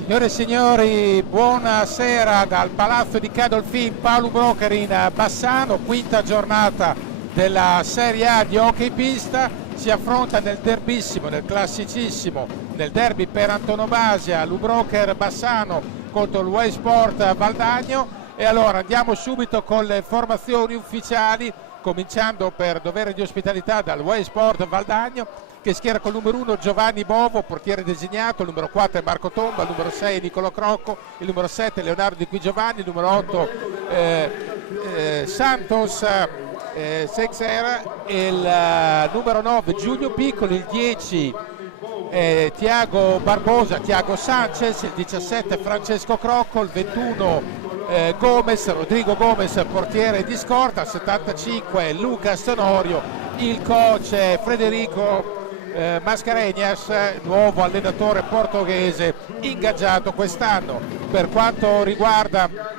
Signore e signori, buonasera dal Palazzo di Cadolfin, Paolo Broker in Bassano, quinta giornata della Serie A di hockey pista. Si affronta nel derbissimo, nel classicissimo, nel derby per antonomasia, Lubrocher Bassano contro il Way Sport Valdagno. E allora andiamo subito con le formazioni ufficiali, cominciando per dovere di ospitalità dal Way Sport Valdagno, che schiera col numero 1 Giovanni Bovo, portiere designato, il numero 4 è Marco Tomba, il numero 6 è Niccolò Crocco, il numero 7 è Leonardo Di Qui Giovanni, il numero 8 Santos Sexera, il numero 9 Giulio Piccoli, il 10 Tiago Barbosa, Tiago Sanchez, il 17 Francesco Crocco, il 21 Rodrigo Gomez, portiere di scorta, il 75 Luca Sonorio, il coach Federico Mascarenhas, nuovo allenatore portoghese ingaggiato quest'anno. Per quanto riguarda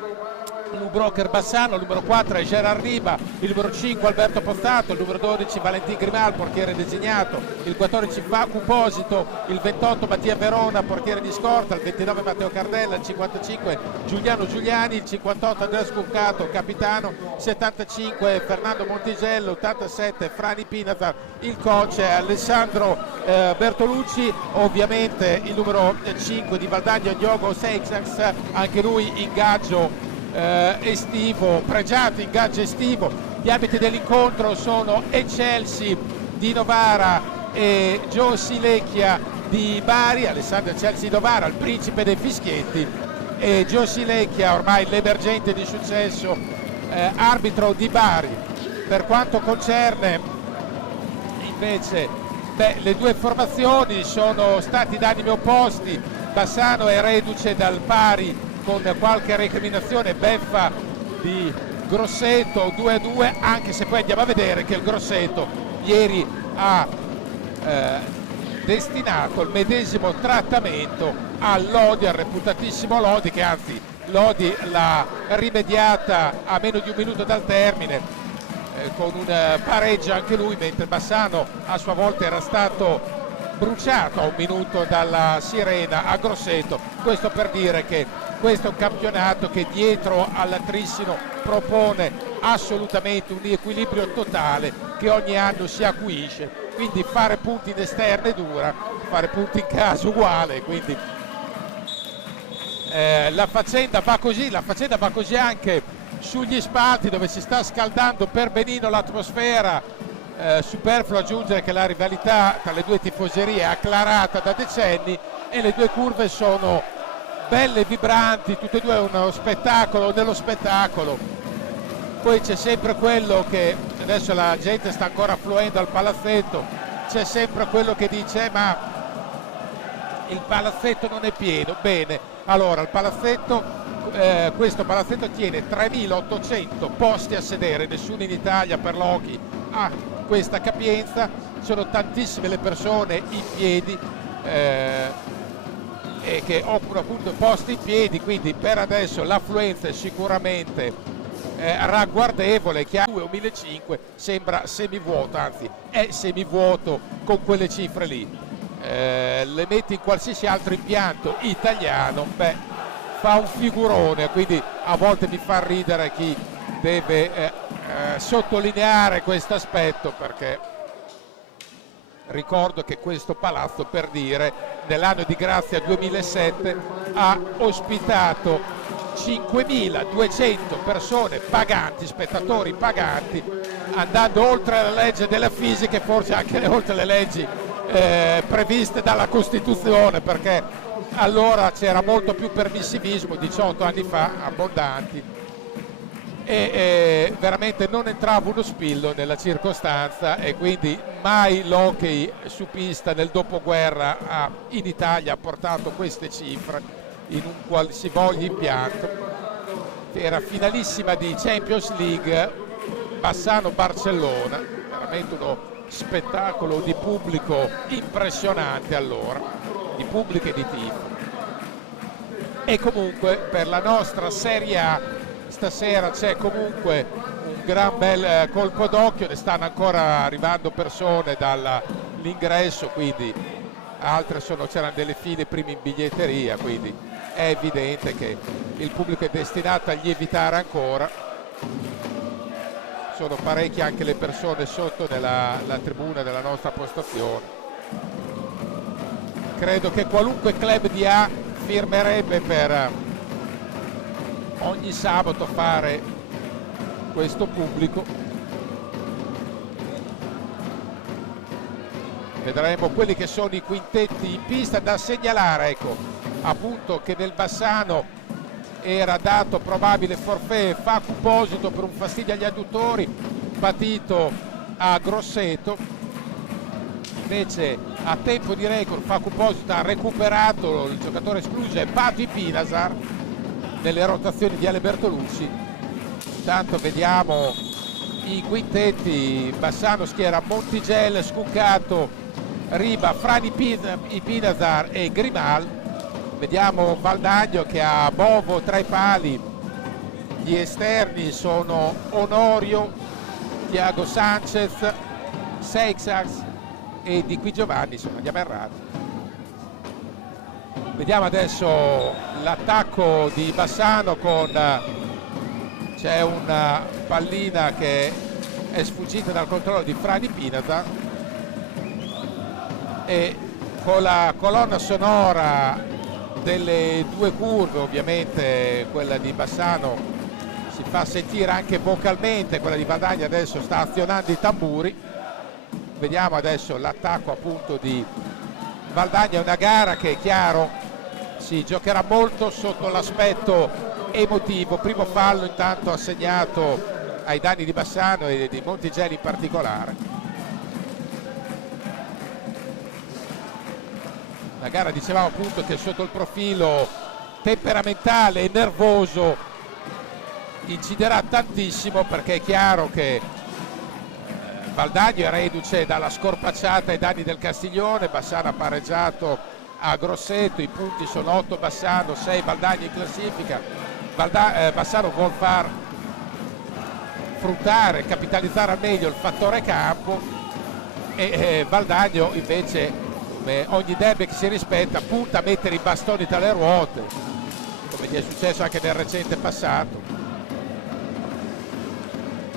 Lubrocher Bassano, il numero 4 è Gerard Riba, il numero 5 Alberto Pozzato, il numero 12 Valentin Grimal, portiere designato, il 14 Facu Posito, il 28 Mattia Verona, portiere di scorta, il 29 Matteo Cardella, il 55 Giuliano Giuliani, il 58 Andrea Scurcato, capitano, 75 Fernando Montigello, 87 Frani Pinazar, il coach è Alessandro Bertolucci, ovviamente il numero 5 di Valdagno Diogo Seixas, anche lui ingaggio estivo, pregiato ingaggio estivo. Gli abiti dell'incontro sono Chelsea di Novara e Gio Silecchia di Bari. Alessandro Chelsea di Novara, il principe dei fischietti, e Gio Silecchia, ormai l'emergente di successo, arbitro di Bari. Per quanto concerne invece le due formazioni, sono stati d'animi opposti. Bassano è reduce dal pari con qualche recriminazione, beffa di Grosseto 2-2, anche se poi andiamo a vedere che il Grosseto ieri ha destinato il medesimo trattamento a Lodi, al reputatissimo Lodi, che anzi Lodi l'ha rimediata a meno di un minuto dal termine con un pareggio anche lui, mentre Bassano a sua volta era stato bruciato a un minuto dalla sirena a Grosseto. Questo per dire che questo è un campionato che dietro all'Atrissino propone assolutamente un equilibrio totale che ogni anno si acuisce, quindi fare punti in esterna è dura, fare punti in casa uguale, quindi la faccenda va così anche sugli spalti, dove si sta scaldando per benino l'atmosfera. Superfluo aggiungere che la rivalità tra le due tifoserie è acclarata da decenni e le due curve sono belle, vibranti, tutte e due uno spettacolo nello spettacolo. Poi c'è sempre quello che, adesso la gente sta ancora affluendo al palazzetto, c'è sempre quello che dice ma il palazzetto non è pieno. Bene, allora il palazzetto, questo palazzetto tiene 3.800 posti a sedere, nessuno in Italia per l'hockey ha questa capienza, sono tantissime le persone in piedi e che occupano appunto posti in piedi, quindi per adesso l'affluenza è sicuramente ragguardevole. Che a 2.500 sembra semivuoto, anzi è semivuoto con quelle cifre lì. Le metti in qualsiasi altro impianto italiano, fa un figurone, quindi a volte mi fa ridere chi deve sottolineare questo aspetto, perché ricordo che questo palazzo, per dire, nell'anno di grazia 2007 ha ospitato 5.200 persone paganti, spettatori paganti, andando oltre la legge della fisica e forse anche oltre le leggi previste dalla Costituzione, perché allora c'era molto più permissivismo, 18 anni fa, abbondanti, e veramente non entrava uno spillo nella circostanza, e quindi mai l'hockey su pista nel dopoguerra in Italia ha portato queste cifre in un qualsivoglia impianto. Era finalissima di Champions League Bassano-Barcellona, veramente uno spettacolo di pubblico impressionante allora, di pubblico e di tifo. E comunque per la nostra Serie A stasera c'è comunque un gran bel colpo d'occhio, ne stanno ancora arrivando persone dall'ingresso, quindi altre c'erano delle file prima in biglietteria, quindi è evidente che il pubblico è destinato a lievitare ancora. Sono parecchie anche le persone sotto la tribuna della nostra postazione. Credo che qualunque club di A firmerebbe per ogni sabato fare questo pubblico. Vedremo quelli che sono i quintetti in pista. Da segnalare, ecco, appunto, che nel Bassano era dato probabile forfait Facu Posito per un fastidio agli adduttori patito a Grosseto. Invece a tempo di record Facu Posito ha recuperato il giocatore escluso e Patu Pinasar nelle rotazioni di Ale Bertolucci. Intanto vediamo i quintetti. Bassano schiera Montigel, Scuccato, Riba, Frani Pinasar e Grimal. Vediamo Valdagno che ha Bovo tra i pali. Gli esterni sono Onorio, Thiago Sanchez, Seixas e Di Qui Giovanni, sono gli aberrati. Vediamo adesso l'attacco di Bassano c'è una pallina che è sfuggita dal controllo di Frani Pinasar, e con la colonna sonora delle due curve, ovviamente quella di Bassano si fa sentire anche vocalmente, quella di Valdagno adesso sta azionando i tamburi. Vediamo adesso l'attacco appunto di Valdagno. È una gara che, è chiaro, si giocherà molto sotto l'aspetto emotivo. Primo fallo intanto assegnato ai danni di Bassano e di Montigel in particolare. La gara, dicevamo appunto, che sotto il profilo temperamentale e nervoso inciderà tantissimo, perché è chiaro che Valdagno è reduce dalla scorpacciata ai danni del Castiglione. Bassano ha pareggiato a Grosseto, i punti sono 8 Bassano, 6 Valdagno in classifica. Bassano vuol far fruttare, capitalizzare al meglio il fattore campo, e Valdagno invece, come ogni derby che si rispetta, punta a mettere i bastoni tra le ruote, come gli è successo anche nel recente passato.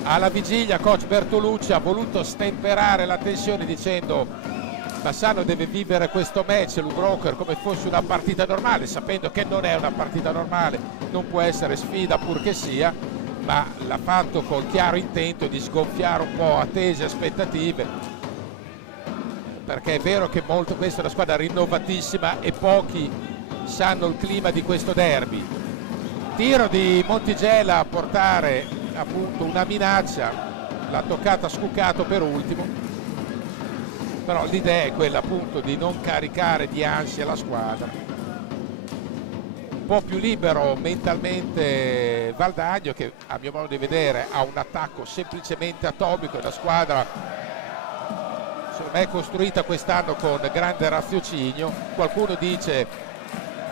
Alla vigilia coach Bertolucci ha voluto stemperare la tensione dicendo: Bassano deve vivere questo match, Lubroker, come fosse una partita normale, sapendo che non è una partita normale, non può essere sfida pur che sia, ma l'ha fatto col chiaro intento di sgonfiare un po' attese e aspettative, perché è vero che questa è una squadra rinnovatissima e pochi sanno il clima di questo derby. Tiro di Montigel a portare appunto una minaccia, l'ha toccata Scuccato per ultimo, però l'idea è quella appunto di non caricare di ansia la squadra. Un po' più libero mentalmente Valdagno, che a mio modo di vedere ha un attacco semplicemente atomico. È una squadra secondo me costruita quest'anno con grande raziocinio. Qualcuno dice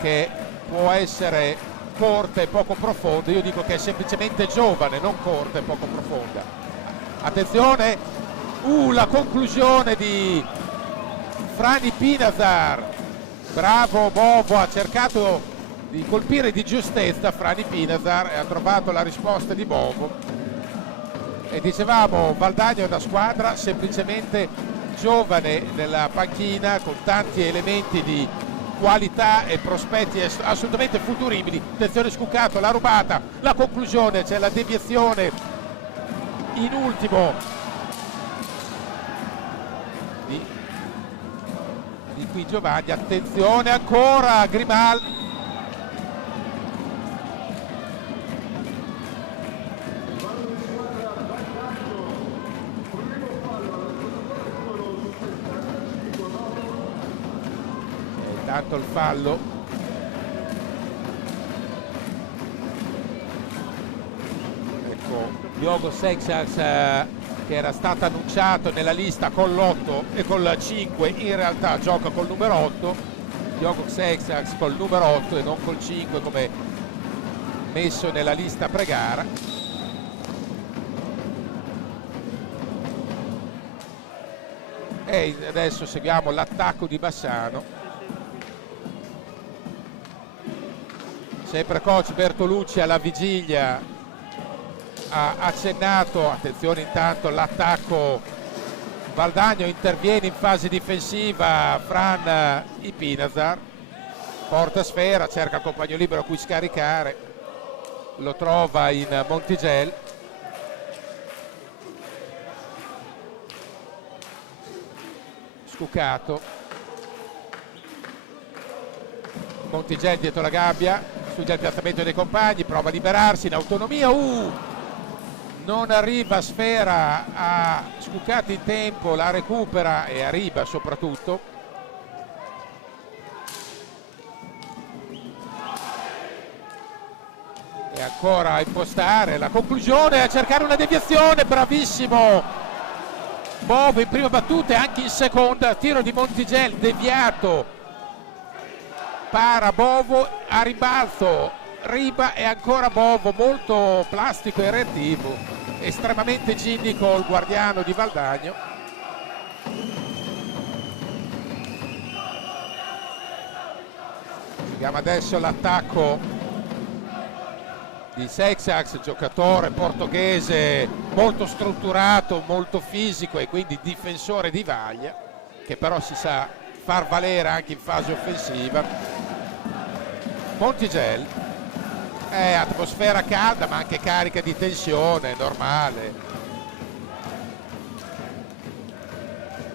che può essere corta e poco profonda, io dico che è semplicemente giovane, non corta e poco profonda. Attenzione, la conclusione di Frani Pinasar, bravo Bovo, ha cercato di colpire di giustezza Frani Pinasar e ha trovato la risposta di Bovo. E dicevamo, Valdagno è una squadra semplicemente giovane nella panchina, con tanti elementi di qualità e prospetti assolutamente futuribili. Attenzione, Scuccato, la rubata, la conclusione, c'è la deviazione in ultimo di Qui Giovanni. Attenzione ancora, Grimal, tanto il fallo. Ecco, Diogo Seixas, che era stato annunciato nella lista con l'8 e col 5, in realtà gioca col numero 8. Diogo Seixas col numero 8 e non col 5 come messo nella lista pre-gara. E adesso seguiamo l'attacco di Bassano. Sempre coach Bertolucci alla vigilia ha accennato, attenzione intanto l'attacco, Valdagno interviene in fase difensiva, Fran Ipinazar, porta sfera, cerca il compagno libero a cui scaricare, lo trova in Montigel. Scucato, Montigel dietro la gabbia, studia il piazzamento dei compagni, prova a liberarsi in autonomia, non arriva sfera a Scucati in tempo, la recupera e arriva soprattutto. E ancora a impostare la conclusione, a cercare una deviazione, bravissimo Bovo in prima battuta e anche in seconda, tiro di Montigel deviato, para Bovo, a rimbalzo Riba e ancora Bovo, molto plastico e reattivo, estremamente ginnico il guardiano di Valdagno. Vediamo adesso l'attacco di Seixax, giocatore portoghese molto strutturato, molto fisico e quindi difensore di vaglia, che però si sa far valere anche in fase offensiva. Montigel, atmosfera calda ma anche carica di tensione, normale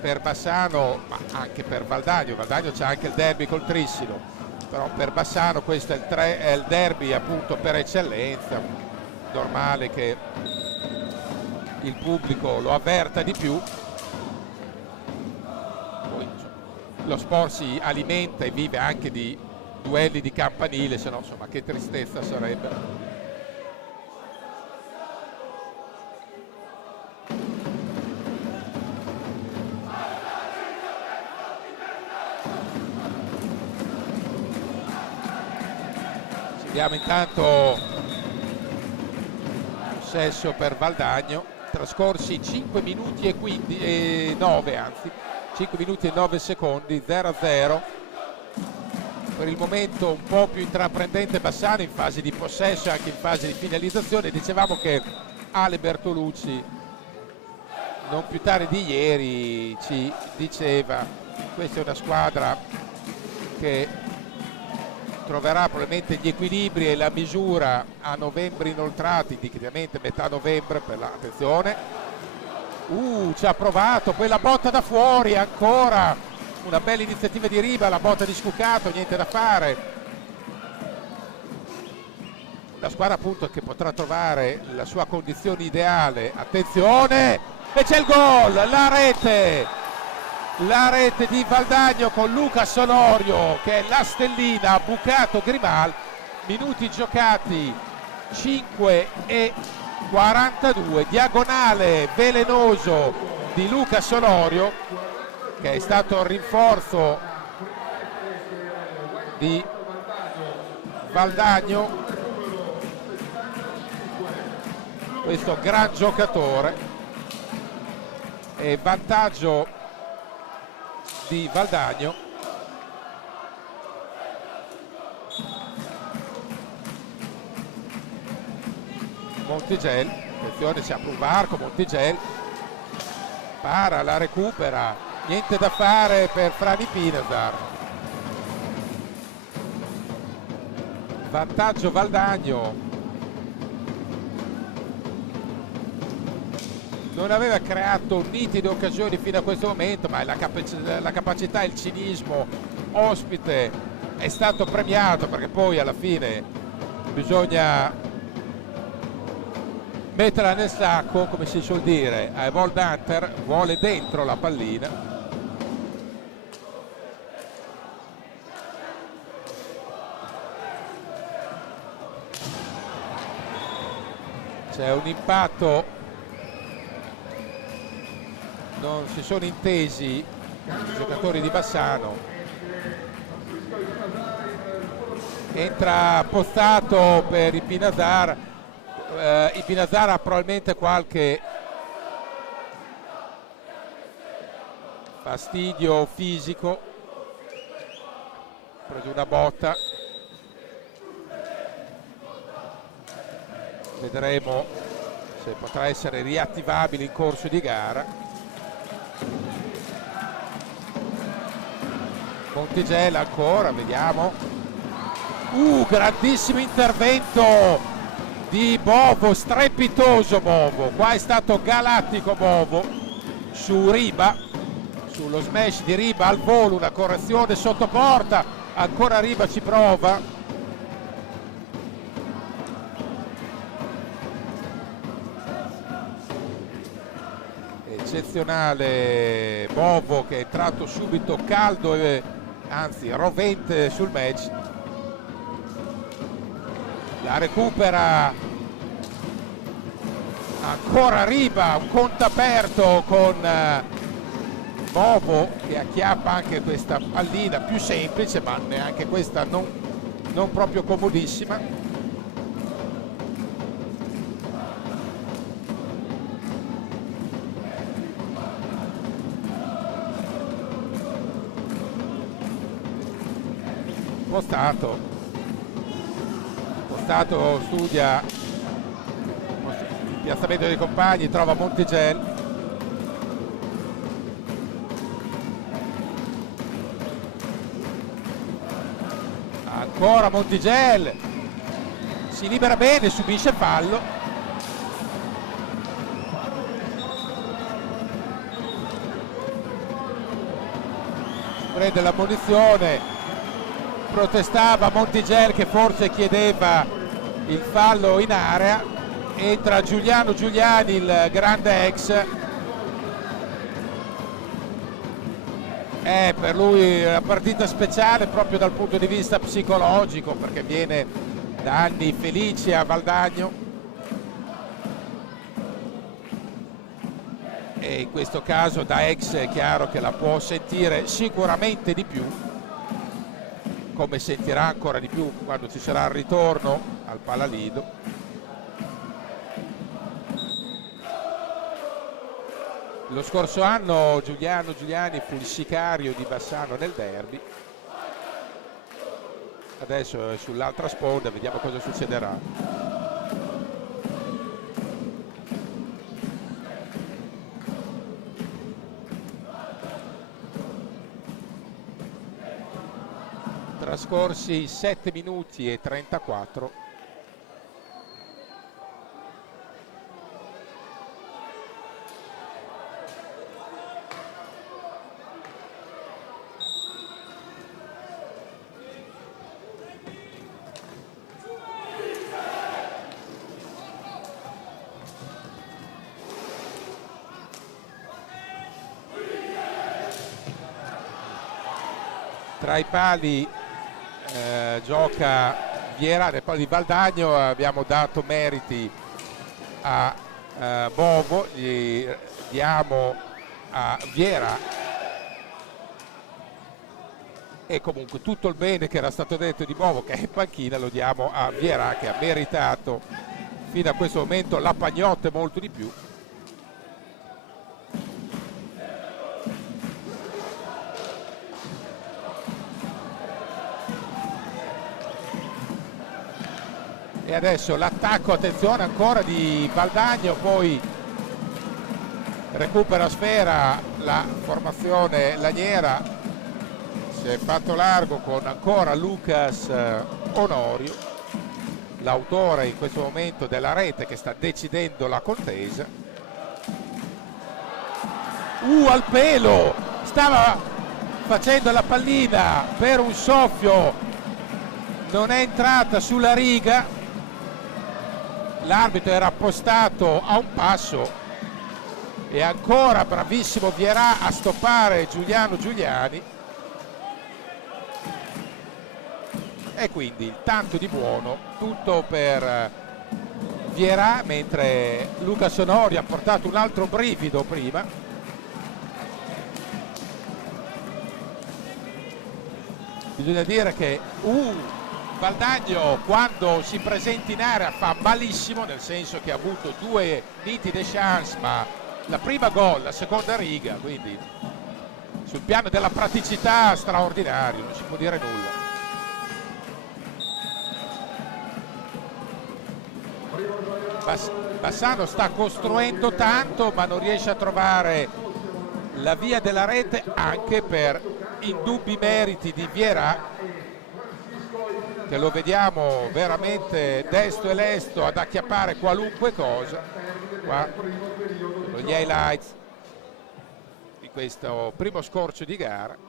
per Bassano ma anche per Valdagno. Valdagno c'ha anche il derby col Trissino, però per Bassano questo è il derby appunto per eccellenza, normale che il pubblico lo avverta di più. Poi lo sport si alimenta e vive anche di duelli di campanile, se no insomma che tristezza sarebbe. Seguiamo intanto possesso per Valdagno, trascorsi 5 minuti e 9, anzi 5 minuti e 9 secondi, 0-0. Per il momento un po' più intraprendente Bassano in fase di possesso e anche in fase di finalizzazione. Dicevamo che Ale Bertolucci non più tardi di ieri ci diceva questa è una squadra che troverà probabilmente gli equilibri e la misura a novembre inoltrati, indicativamente metà novembre per attenzione. Ci ha provato, poi la botta da fuori ancora. Una bella iniziativa di Riba, la botta di Scucato, niente da fare. La squadra appunto che potrà trovare la sua condizione ideale. Attenzione! E c'è il gol! La rete di Valdagno con Luca Sonorio che è la stellina, ha bucato Grimal. Minuti giocati 5 e 42. Diagonale velenoso di Luca Sonorio, che è stato il rinforzo di Valdagno, questo gran giocatore, e vantaggio di Valdagno. Montigel, attenzione, si apre un varco, Montigel para, la recupera, niente da fare per Frani Pinazar. Vantaggio Valdagno. Non aveva creato nitide occasioni fino a questo momento, ma la capacità e il cinismo ospite è stato premiato, perché poi alla fine bisogna metterla nel sacco, come si suol dire. Evold Hunter vuole dentro la pallina. C'è un impatto, non si sono intesi i giocatori di Bassano. Entra Pozzato per Ipinazar. Ipinazar ha probabilmente qualche fastidio fisico, ha preso una botta, vedremo se potrà essere riattivabile in corso di gara. Montigelli ancora, vediamo. Grandissimo intervento di Bovo, strepitoso Bovo, qua è stato galattico Bovo su Riba, sullo smash di Riba al volo, una correzione sotto porta, ancora Riba ci prova. Eccezionale Bovo che è entrato subito caldo e anzi rovente sul match. La recupera ancora Riba, un conto aperto con Bovo che acchiappa anche questa pallina più semplice, ma neanche questa non proprio comodissima. Postato studia il piazzamento dei compagni, trova Montigelli, ancora Montigelli, si libera bene, subisce fallo. Prende la munizione, protestava Montigelli che forse chiedeva il fallo in area. Entra Giuliano Giuliani, il grande ex. È per lui una partita speciale proprio dal punto di vista psicologico, perché viene da anni felici a Valdagno e in questo caso da ex è chiaro che la può sentire sicuramente di più, come sentirà ancora di più quando ci sarà il ritorno al Palalido. Lo scorso anno Giuliano Giuliani fu il sicario di Bassano nel derby, adesso è sull'altra sponda, vediamo cosa succederà. Trascorsi 7 minuti e 34. Tra i pali gioca Viera, nel palo di Valdagno abbiamo dato meriti a Bovo, gli diamo a Viera e comunque tutto il bene che era stato detto di Bovo che è in panchina lo diamo a Viera, che ha meritato fino a questo momento la pagnotta e molto di più. E adesso l'attacco, attenzione ancora di Valdagno, poi recupera sfera la formazione laniera, si è fatto largo con ancora Lucas Onorio, l'autore in questo momento della rete che sta decidendo la contesa. Al pelo, stava facendo la pallina per un soffio, non è entrata sulla riga. L'arbitro era appostato a un passo e ancora bravissimo Vierà a stoppare Giuliano Giuliani e quindi il tanto di buono tutto per Vierà, mentre Luca Sonori ha portato un altro brivido prima. Bisogna dire che Valdagno quando si presenta in area fa malissimo, nel senso che ha avuto due nitide chance, ma la prima gol, la seconda riga, quindi sul piano della praticità straordinario, non si può dire nulla. Bassano sta costruendo tanto, ma non riesce a trovare la via della rete, anche per indubbi meriti di Vieira, che lo vediamo veramente desto e lesto ad acchiappare qualunque cosa. Qua sono gli highlights di questo primo scorcio di gara.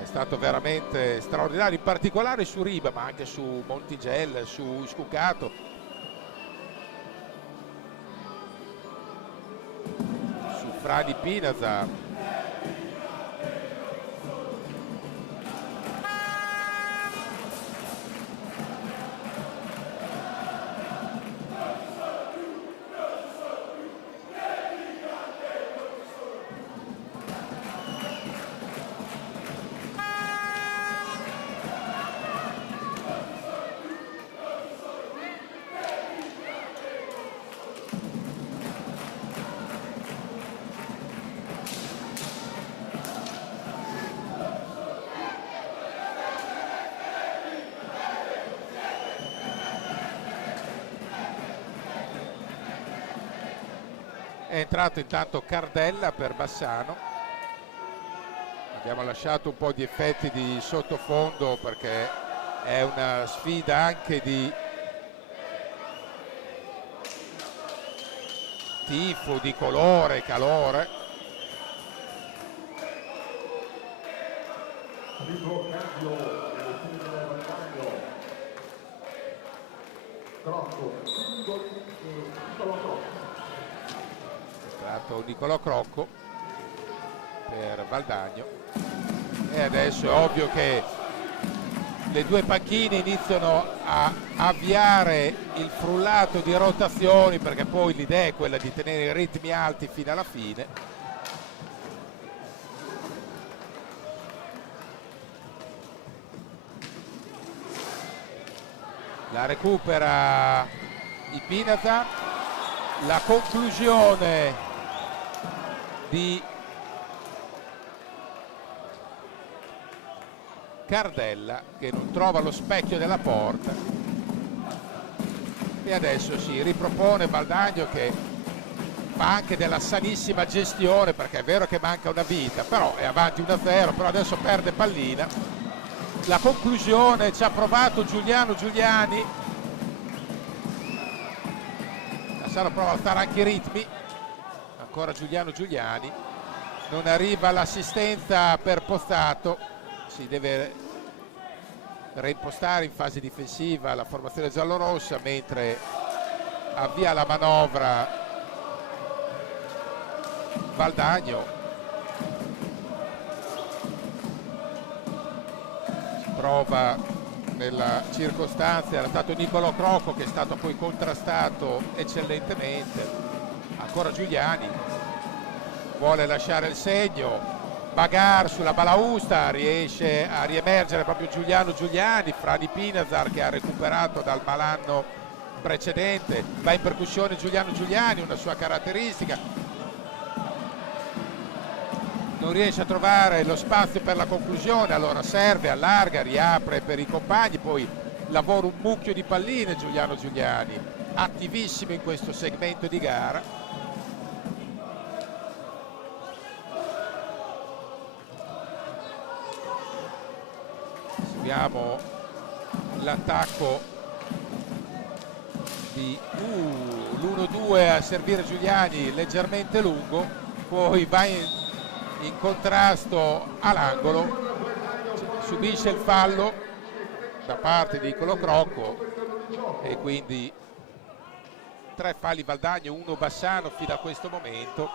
È stato veramente straordinario, in particolare su Riba, ma anche su Montigel, su Scucato. Su Frani Pinazar. È entrato intanto Cardella per Bassano. Abbiamo lasciato un po' di effetti di sottofondo perché è una sfida anche di tifo, di colore, calore. Nicolò Crocco per Valdagno, e adesso è ovvio che le due panchine iniziano a avviare il frullato di rotazioni, perché poi l'idea è quella di tenere i ritmi alti fino alla fine. La recupera i Pinazar, la conclusione di Cardella che non trova lo specchio della porta, e adesso si ripropone Valdagno, che fa anche della sanissima gestione, perché è vero che manca una vita, però è avanti 1-0, però adesso perde pallina. La conclusione ci ha provato Giuliano Giuliani, Bassano prova a stare anche i ritmi, ancora Giuliano Giuliani, non arriva l'assistenza per Pozzato, si deve reimpostare in fase difensiva la formazione giallorossa, mentre avvia la manovra Valdagno. Si prova nella circostanza, era stato Nicolò Crocco che è stato poi contrastato eccellentemente. Ancora Giuliani vuole lasciare il segno, Bagar sulla balausta, riesce a riemergere proprio Giuliano Giuliani. Frani Pinazar, che ha recuperato dal malanno precedente, va in percussione Giuliano Giuliani, una sua caratteristica, non riesce a trovare lo spazio per la conclusione, allora serve, allarga, riapre per i compagni, poi lavora un mucchio di palline Giuliano Giuliani, attivissimo in questo segmento di gara. Seguiamo l'attacco di l'1-2 a servire Giuliani, leggermente lungo, poi va in contrasto all'angolo, subisce il fallo da parte di Nicolò Crocco, e quindi 3 falli Valdagno, 1 Bassano fino a questo momento.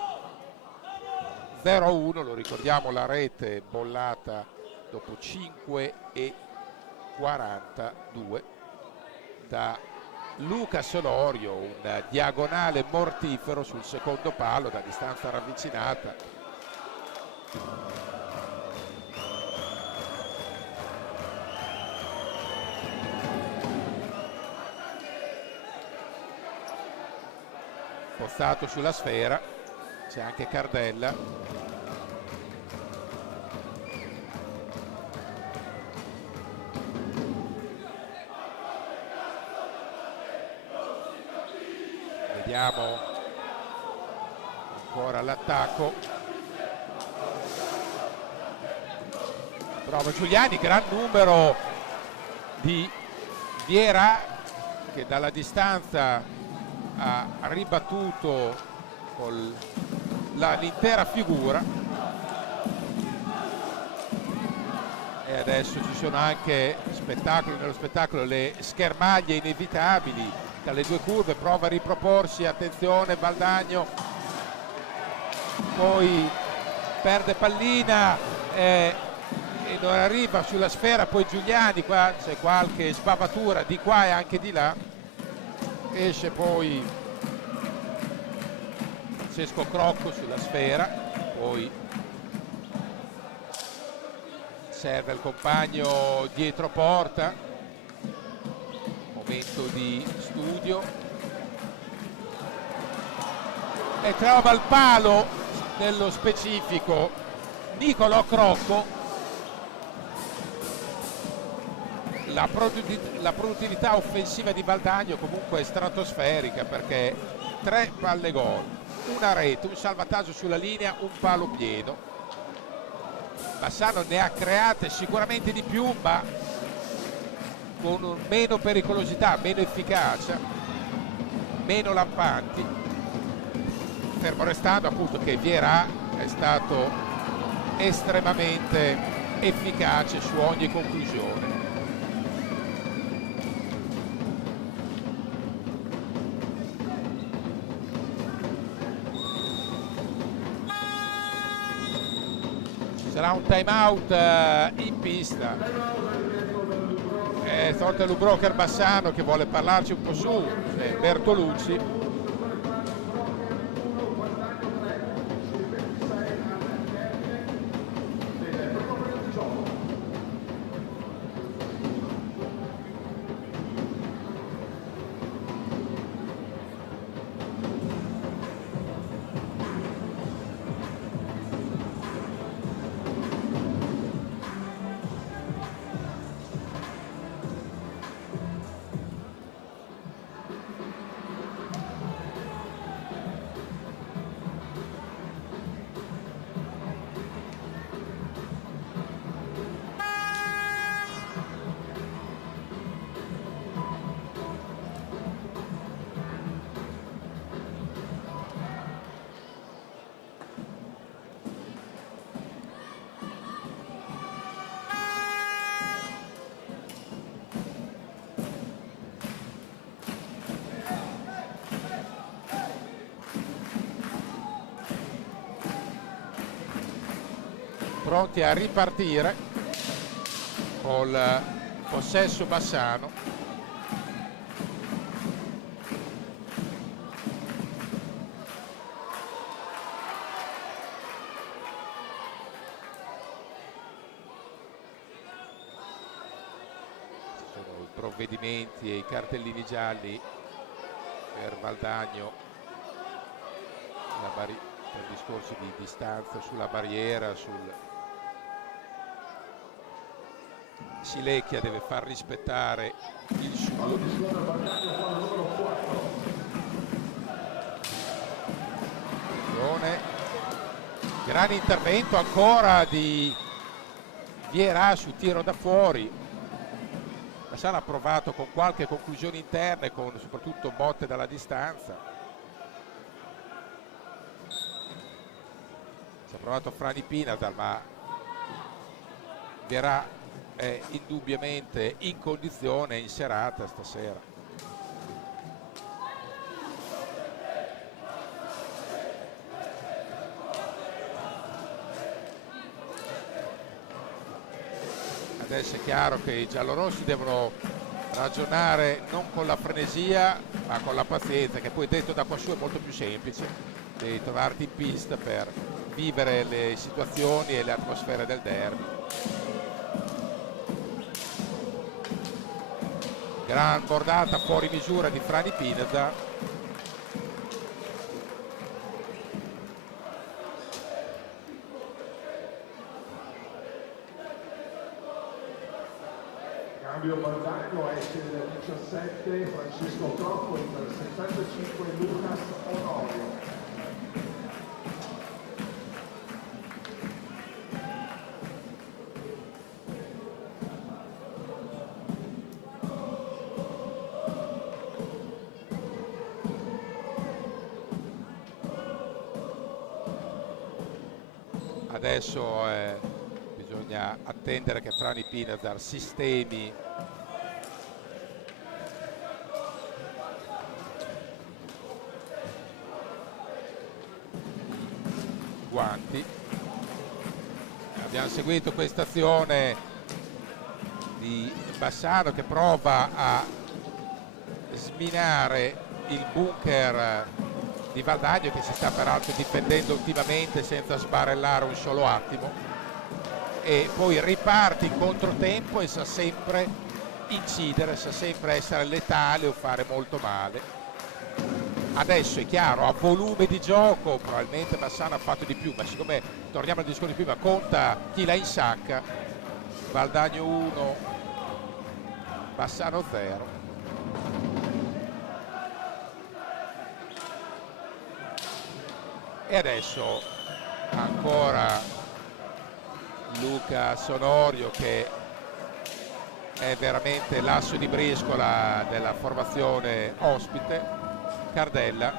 0-1, lo ricordiamo, la rete bollata dopo 5:42 da Luca Sonorio, un diagonale mortifero sul secondo palo da distanza ravvicinata. Pozzato sulla sfera, c'è anche Cardella. Vediamo ancora l'attacco. Prova Giuliani, gran numero di Vieira che dalla distanza ha ribattuto con l'intera figura, e adesso ci sono anche nello spettacolo le schermaglie inevitabili dalle due curve. Prova a riproporsi, attenzione Valdagno, poi perde pallina e non arriva sulla sfera. Poi Giuliani, qua c'è qualche sbavatura di qua e anche di là, esce poi Francesco Crocco sulla sfera, poi serve il compagno dietro porta, momento di studio, e trova il palo nello specifico Nicolò Crocco. La produttività offensiva di Valdagno comunque è stratosferica, perché 3 palle gol, una rete, un salvataggio sulla linea, un palo pieno. Bassano ne ha create sicuramente di più, ma con meno pericolosità, meno efficacia, meno lampanti, fermo restando appunto che Vieira è stato estremamente efficace su ogni conclusione. Sarà un time out in pista. È Thornton Broker Bassano che vuole parlarci un po' su, Bertolucci. Pronti a ripartire col possesso Bassano. Ci sono i provvedimenti e i cartellini gialli per Valdagno per discorsi di distanza sulla barriera, Silecchia deve far rispettare il suo. Gran intervento ancora di Vieira su tiro da fuori. La Sala ha provato con qualche conclusione interna e con soprattutto botte dalla distanza. Ci ha provato Frani Pinadal, ma Vieira è indubbiamente in condizione, in serata stasera. Adesso è chiaro che i giallorossi devono ragionare non con la frenesia ma con la pazienza, che poi detto da qua su è molto più semplice. Devi trovarti in pista per vivere le situazioni e le atmosfere del derby. Gran bordata fuori misura di Frani Pineda. Cambio Baldacco, esce il 17 Francesco Crocco, il 75 Lucas Onorio. Adesso bisogna attendere che Frani Pinazar sistemi i guanti. Abbiamo seguito questa azione di Bassano che prova a sminare il bunker di Valdagno, che si sta peraltro difendendo ultimamente senza sbarellare un solo attimo, e poi riparte in controtempo e sa sempre incidere, sa sempre essere letale o fare molto male. Adesso è chiaro, a volume di gioco probabilmente Bassano ha fatto di più, ma siccome, torniamo al discorso di prima, conta chi la insacca, Valdagno 1, Bassano 0. E adesso ancora Luca Sonorio, che è veramente l'asso di briscola della formazione ospite. Cardella,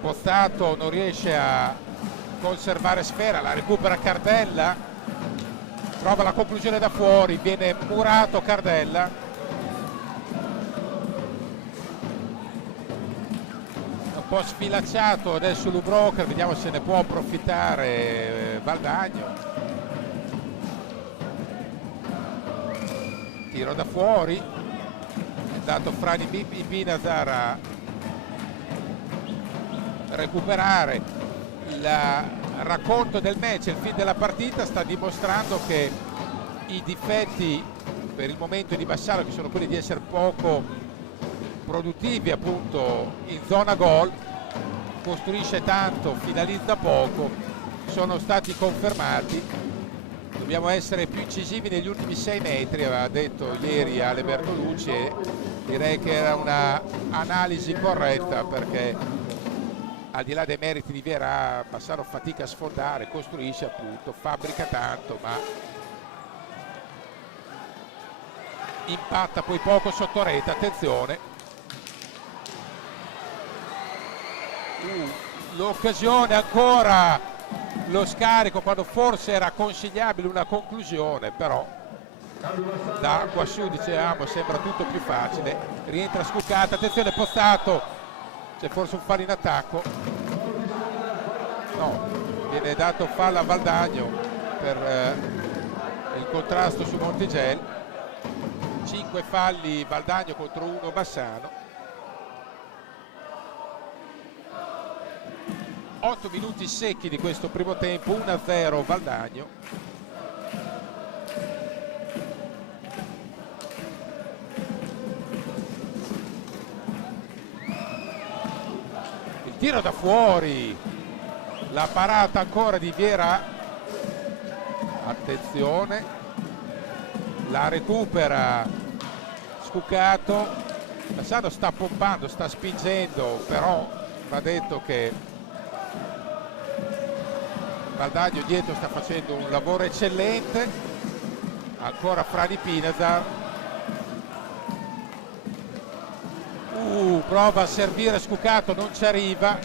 Pozzato non riesce a conservare sfera, la recupera Cardella, trova la conclusione da fuori, viene murato Cardella. Un po' sfilacciato adesso Lubrocker, vediamo se ne può approfittare Valdagno. Tiro da fuori, è andato Frani Pinazar a recuperare. Il racconto del match, il film della partita, sta dimostrando che i difetti per il momento di Bassano, che sono quelli di essere poco produttivi appunto in zona gol, costruisce tanto, finalizza poco, sono stati confermati. Dobbiamo essere più incisivi negli ultimi 6 metri, aveva detto ieri Ale Bertolucci, e direi che era una analisi corretta, perché al di là dei meriti di Vierà, Bassano fatica a sfondare, costruisce appunto, fabbrica tanto, ma impatta poi poco sotto rete. Attenzione, l'occasione ancora, lo scarico quando forse era consigliabile una conclusione, però da quassù dicevamo sembra tutto più facile. Rientra Scuccata, attenzione Pozzato, c'è forse un fallo in attacco, no, viene dato fallo a Valdagno per il contrasto su Montigel. 5 falli Valdagno contro 1 Bassano. 8 minuti secchi di questo primo tempo, 1-0 Valdagno. Il tiro da fuori, la parata ancora di Vierà, attenzione, la recupera Scuccato. Bassano sta pompando, sta spingendo, però va detto che Valdagno dietro sta facendo un lavoro eccellente. Ancora Frani Pinazar, prova a servire Scuccato, non ci arriva,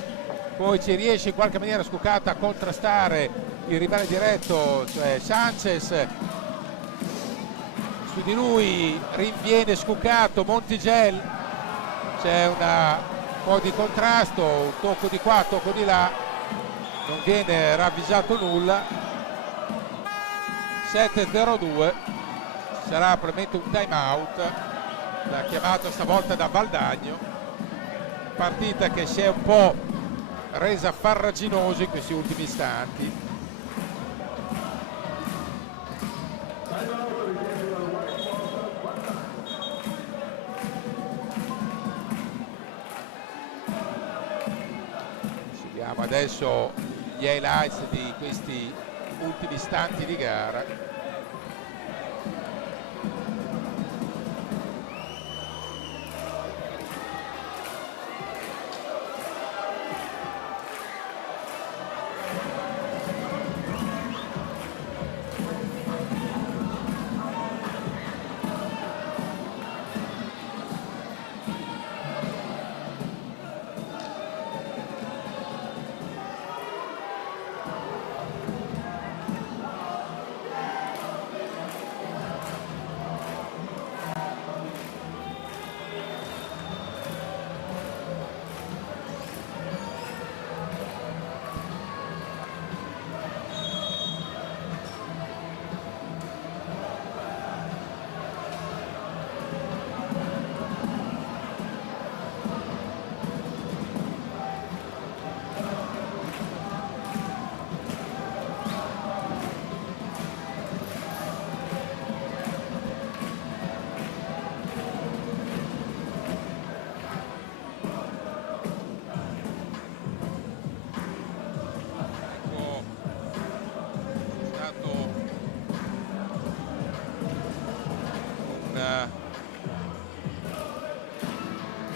poi ci riesce in qualche maniera Scuccato a contrastare il rivale diretto, cioè Sanchez. Su di lui rinviene Scuccato, Montigel, c'è un po' di contrasto, un tocco di qua, tocco di là, non viene ravvisato nulla. 7-0-2, sarà probabilmente un time out, l'ha chiamato stavolta da Valdagno. Partita che si è un po' resa farraginosa in questi ultimi istanti. Seguiamo adesso gli highlights di questi ultimi istanti di gara.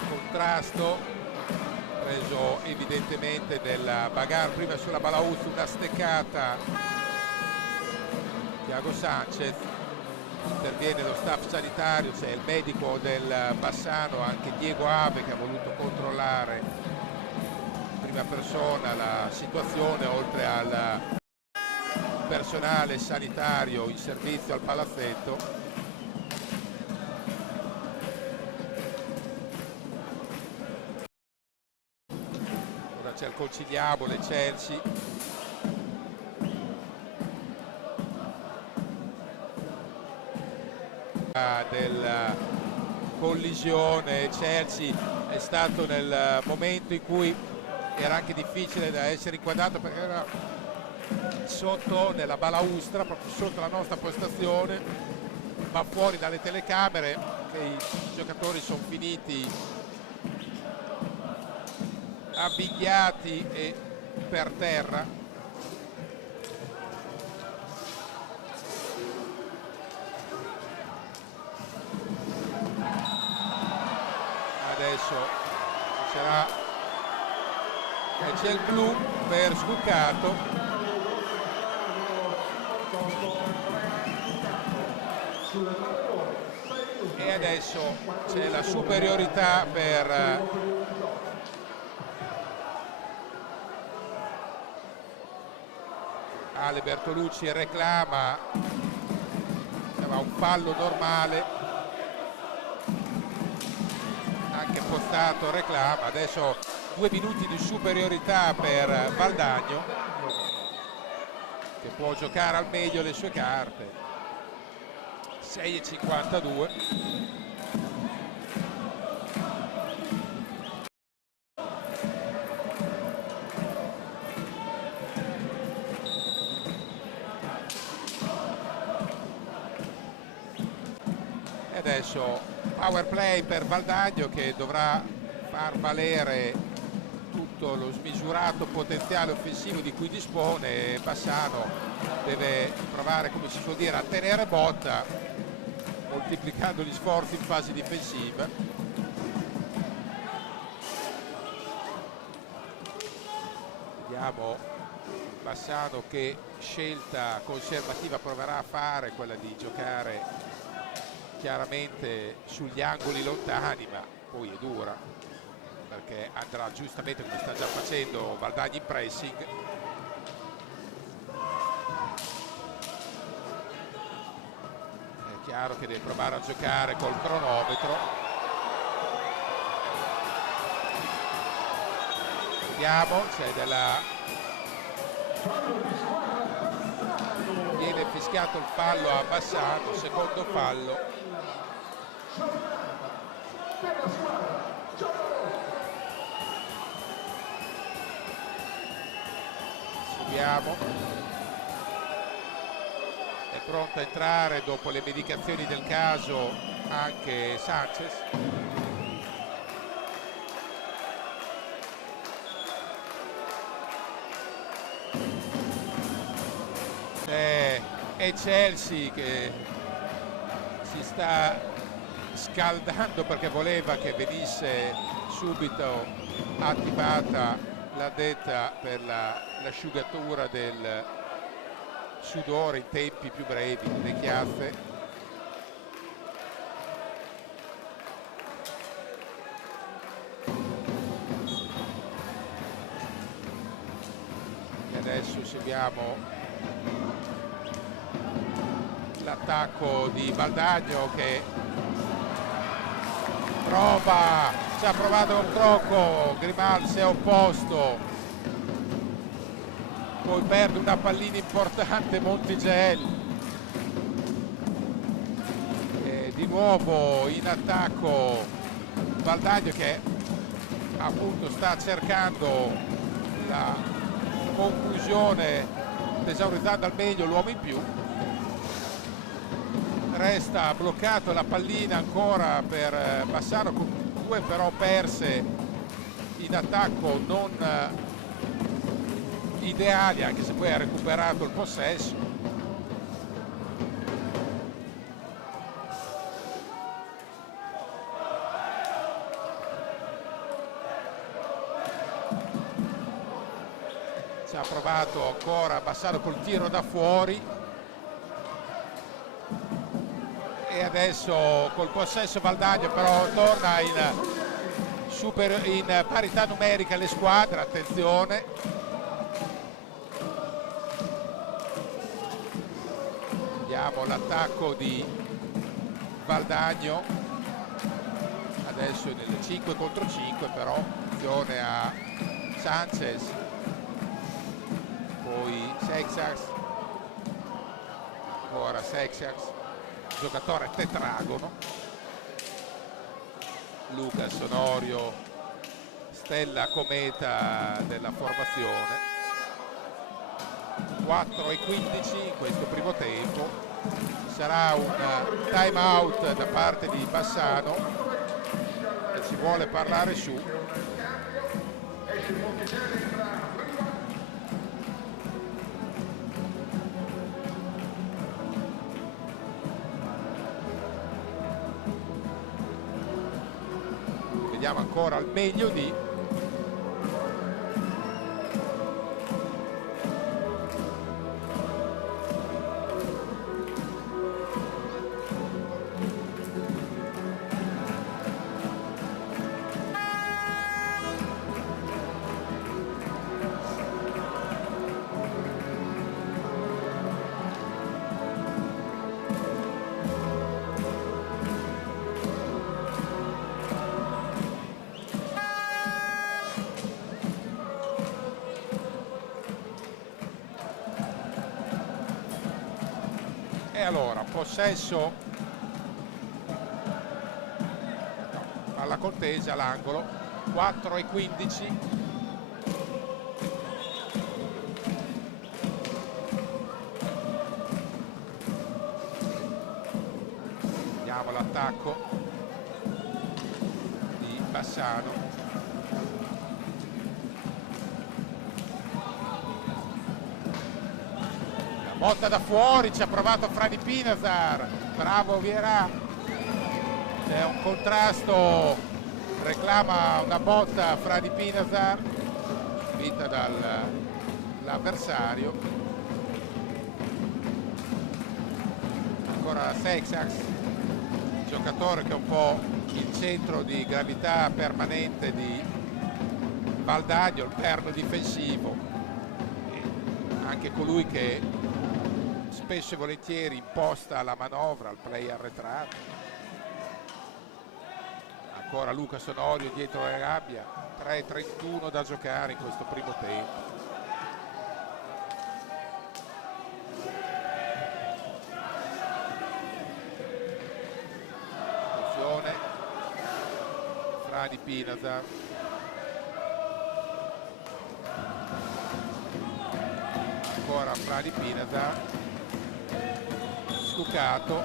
Contrasto preso evidentemente del bagarre prima sulla balaustra, una steccata Thiago Sanchez, interviene lo staff sanitario, c'è il medico del Bassano, anche Diego Ave, che ha voluto controllare in prima persona la situazione, oltre al personale sanitario in servizio al palazzetto. C'è il conciliabole Chelsea, della collisione. Chelsea è stato nel momento in cui era anche difficile da essere inquadrato, perché era sotto nella balaustra, proprio sotto la nostra postazione, ma fuori dalle telecamere, che i giocatori sono finiti avvinghiati e per terra. Adesso sarà c'è il blu per Scuccato. E adesso c'è la superiorità per Ale Bertolucci, reclama un fallo normale, anche Pozzato reclama. Adesso 2 minuti di superiorità per Valdagno, che può giocare al meglio le sue carte. 6:52. Adesso power play per Valdagno, che dovrà far valere tutto lo smisurato potenziale offensivo di cui dispone. Bassano deve provare, come si suol dire, a tenere botta, moltiplicando gli sforzi in fase difensiva. Vediamo Bassano che scelta conservativa proverà a fare, quella di giocare chiaramente sugli angoli lontani, ma poi è dura, perché andrà giustamente, come sta già facendo, Valdagno in pressing. È chiaro che deve provare a giocare col cronometro. Vediamo, c'è viene fischiato il fallo a Bassano, secondo fallo. Subiamo, è pronto a entrare dopo le medicazioni del caso anche Sanchez. è Chelsea che si sta scaldando perché voleva che venisse subito attivata l'addetta per l'asciugatura del sudore in tempi più brevi, le chiazze. E adesso seguiamo l'attacco di Baldagno che prova, ci ha provato un crocco, Grimal si è opposto, poi perde una pallina importante Montigel, e di nuovo in attacco Baldagno che appunto sta cercando la conclusione tesaurizzando al meglio l'uomo in più. Resta bloccato la pallina ancora per Bassano con due però perse in attacco non ideali, anche se poi ha recuperato il possesso. Ci ha provato ancora Bassano col tiro da fuori. E adesso col possesso Baldagno però torna in parità numerica le squadre, attenzione. Vediamo l'attacco di Baldagno, adesso nelle 5 contro 5 però, attenzione a Sanchez, poi Seixas, ancora Seixas, giocatore tetragono, Lucas Onorio, stella cometa della formazione. 4:15 in questo primo tempo, sarà un time out da parte di Bassano e si vuole parlare su. Vediamo ancora al meglio di allora possesso alla contesa all'angolo. 4:15. Vediamo l'attacco di Bassano. Botta da fuori, ci ha provato Frani Pinazar, bravo Vieira, c'è un contrasto, reclama una botta Frani Pinazar, vinta dall'avversario. Ancora Seixas, giocatore che è un po' il centro di gravità permanente di Baldagno, il perno difensivo, anche colui che spesso e volentieri imposta la manovra al play arretrato. Ancora Lucas Onorio dietro la gabbia, 3:31 da giocare in questo primo tempo. Attenzione, Frani Pinazar. Ancora Frani Pinazar. Stucato,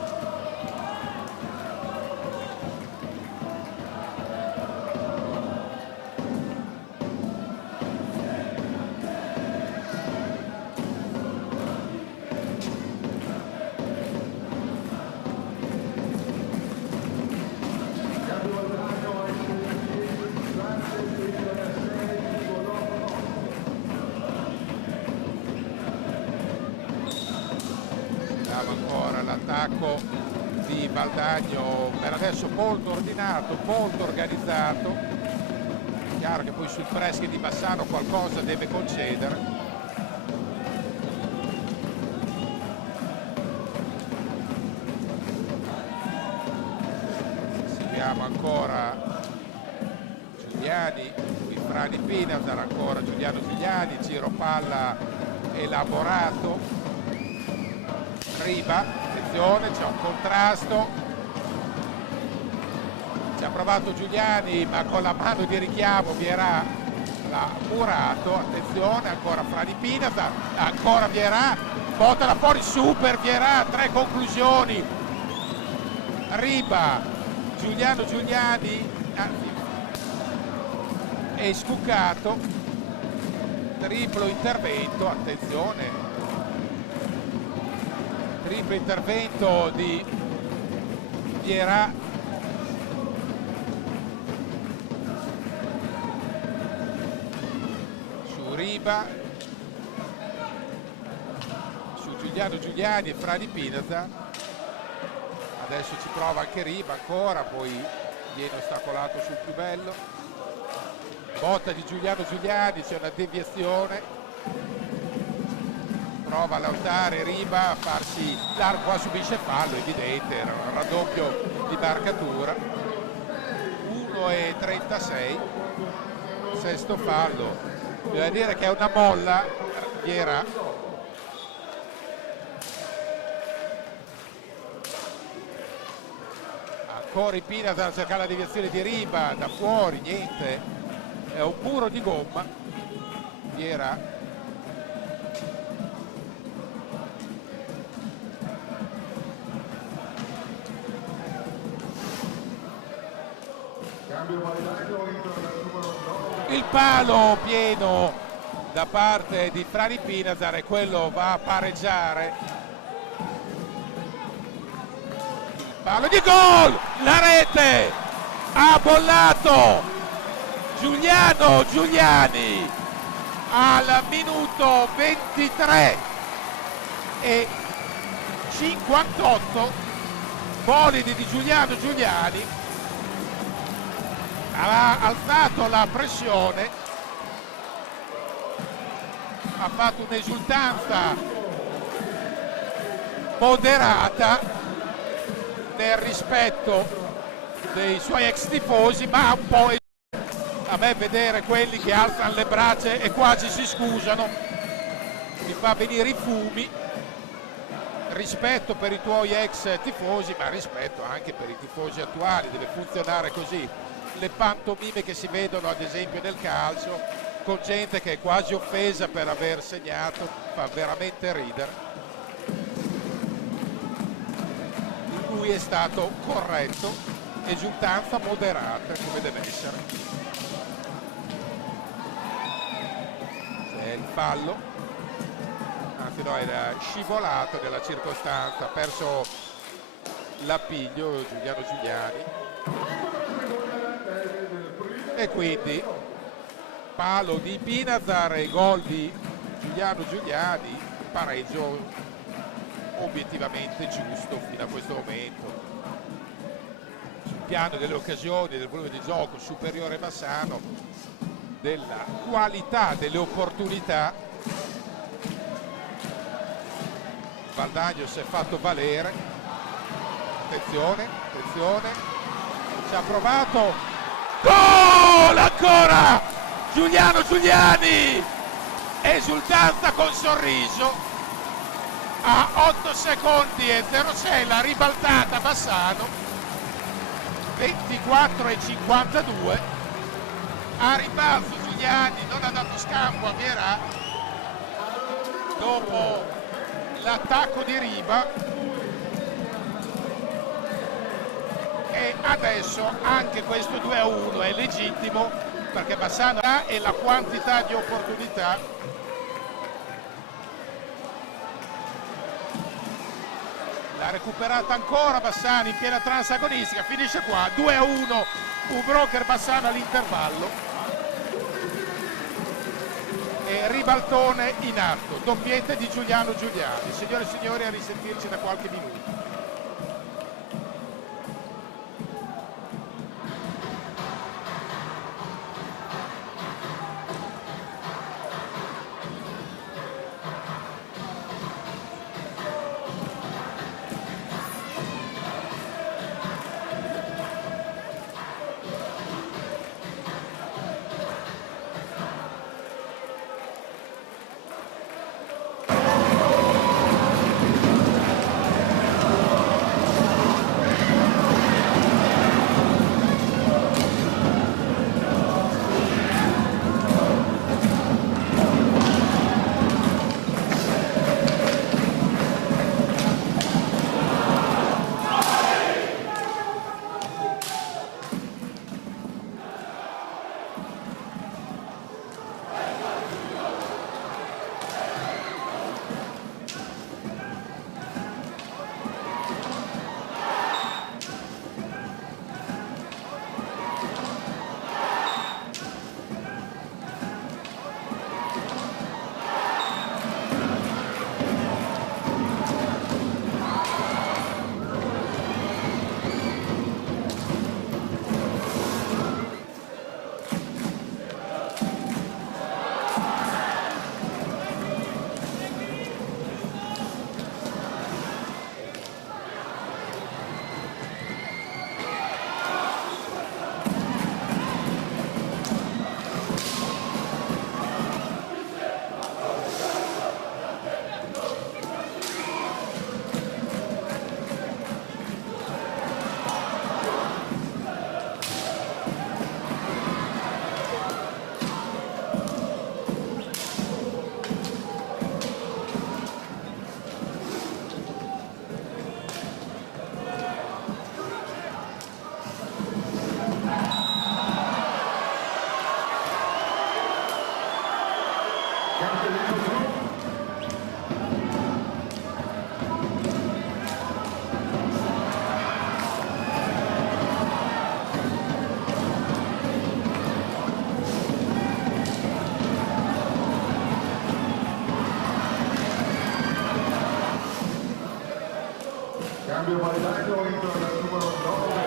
vediamo ancora l'attacco di Valdagno, per adesso molto ordinato, molto organizzato. Chiaro che poi sul press di Bassano qualcosa deve concedere. Seguiamo ancora Giuliani, il Frani Pinazar, ancora Giuliano Giuliani, giro palla elaborato. Riba, attenzione, c'è un contrasto. Ci ha provato Giuliani, ma con la mano di richiamo Vierà l'ha murato. Attenzione, ancora Frani Pinazar, ancora Vierà, bottala fuori, super Vierà, 3 conclusioni. Riba, Giuliano Giuliani, è scuccato, triplo intervento, attenzione, triplo intervento di Vierà. Su Riba, su Giuliano Giuliani e Frani Pinazar. Adesso ci prova anche Riba ancora, poi viene ostacolato sul più bello. Botta di Giuliano Giuliani, c'è una deviazione, prova a lottare Riba, a farsi largo, qua subisce fallo, evidente, era un raddoppio di marcatura. 1,36, sesto fallo, bisogna dire che è una molla Vierà. Ancora in Pinazar a cercare la deviazione di Riba, da fuori, niente. È un muro di gomma. Vierà. Il palo pieno da parte di Frani Pinazar e quello va a pareggiare. Il palo di gol! La rete! Ha bollato Giuliano Giuliani al minuto 23 e 58, bolidi di Giuliano Giuliani, ha alzato la pressione, ha fatto un'esultanza moderata nel rispetto dei suoi ex tifosi, ma un po' a me vedere quelli che alzano le braccia e quasi si scusano mi fa venire i fumi. Rispetto per i tuoi ex tifosi, ma rispetto anche per i tifosi attuali, deve funzionare così. Le pantomime che si vedono ad esempio nel calcio, con gente che è quasi offesa per aver segnato, fa veramente ridere. Lui è stato corretto, esultanza moderata come deve essere. Il fallo, anzi no, era scivolato nella circostanza, ha perso l'appiglio Giuliano Giuliani e quindi palo di Pinazar e gol di Giuliano Giuliani, pareggio obiettivamente giusto fino a questo momento. Sul piano delle occasioni, del volume di gioco superiore Bassano, della qualità delle opportunità Valdagno si è fatto valere. Attenzione, attenzione, ci ha provato, gol ancora Giuliano Giuliani, esultanza con sorriso a 8 secondi e 06, la ribaltata Bassano, 24,52. A ribalzo Giuliani, non ha dato scampo a Vierà dopo l'attacco di Riba e adesso anche questo 2-1 è legittimo perché Bassano ha e la quantità di opportunità. L'ha recuperata ancora Bassano in piena transagonistica, finisce qua 2-1, un broker Bassano all'intervallo. E Riba ribaltone in atto, doppietta di Giuliano Giuliani. Signore e signori, a risentirci da qualche minuto. Cambio validato il numero 9.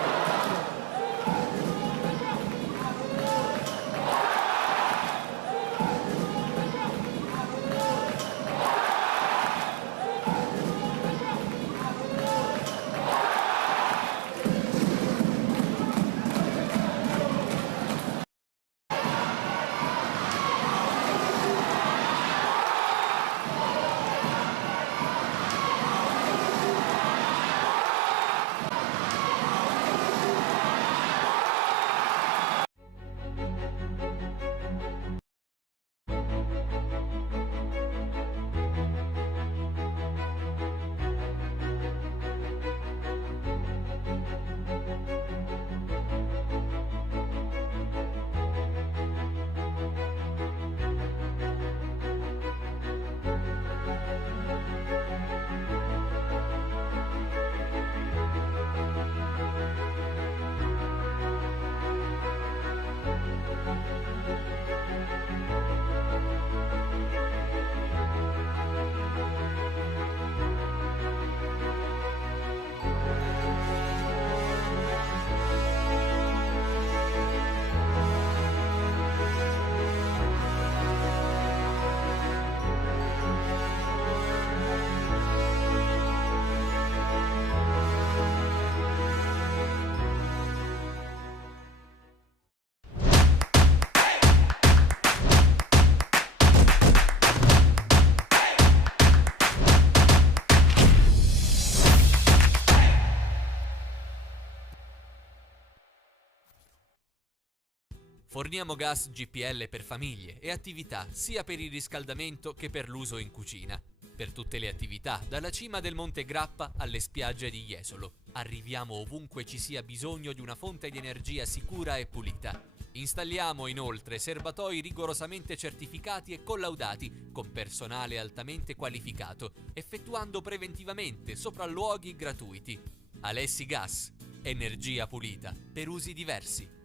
Forniamo gas GPL per famiglie e attività sia per il riscaldamento che per l'uso in cucina. Per tutte le attività, dalla cima del Monte Grappa alle spiagge di Jesolo. Arriviamo ovunque ci sia bisogno di una fonte di energia sicura e pulita. Installiamo inoltre serbatoi rigorosamente certificati e collaudati con personale altamente qualificato, effettuando preventivamente sopralluoghi gratuiti. Alessi Gas, energia pulita per usi diversi.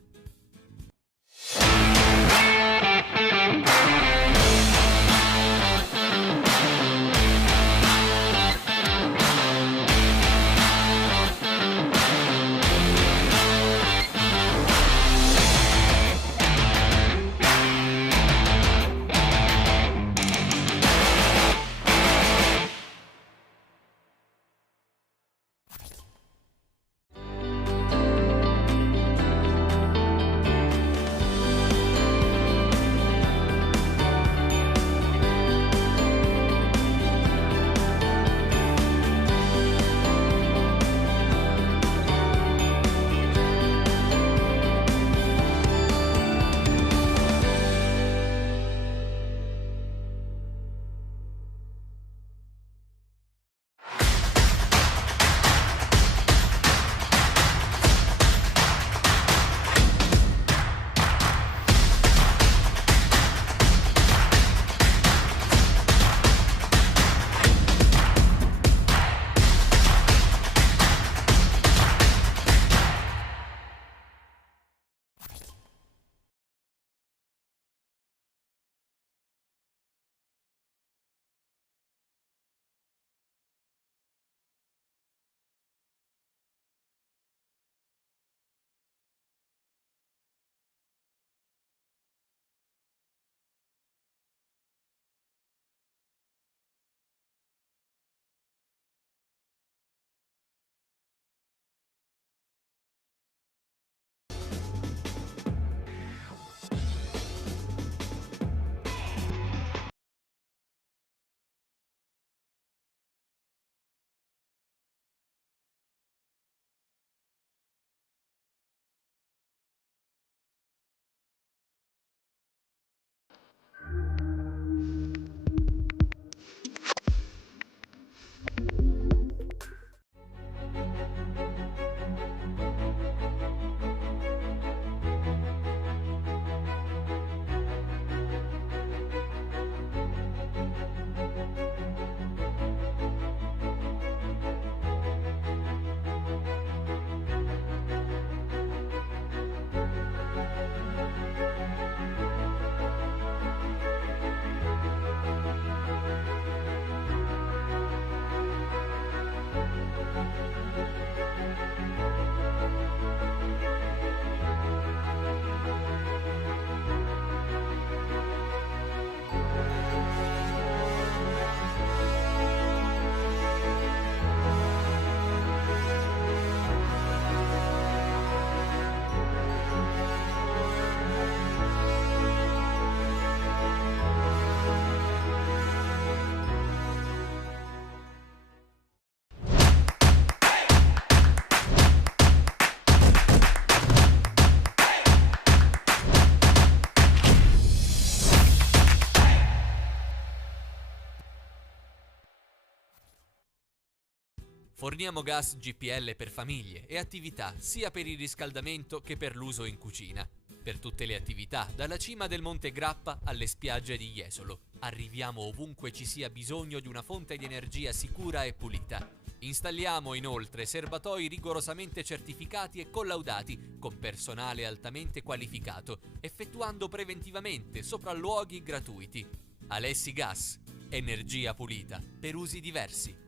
Forniamo gas GPL per famiglie e attività sia per il riscaldamento che per l'uso in cucina. Per tutte le attività, dalla cima del Monte Grappa alle spiagge di Jesolo. Arriviamo ovunque ci sia bisogno di una fonte di energia sicura e pulita. Installiamo inoltre serbatoi rigorosamente certificati e collaudati con personale altamente qualificato, effettuando preventivamente sopralluoghi gratuiti. Alessi Gas, energia pulita per usi diversi.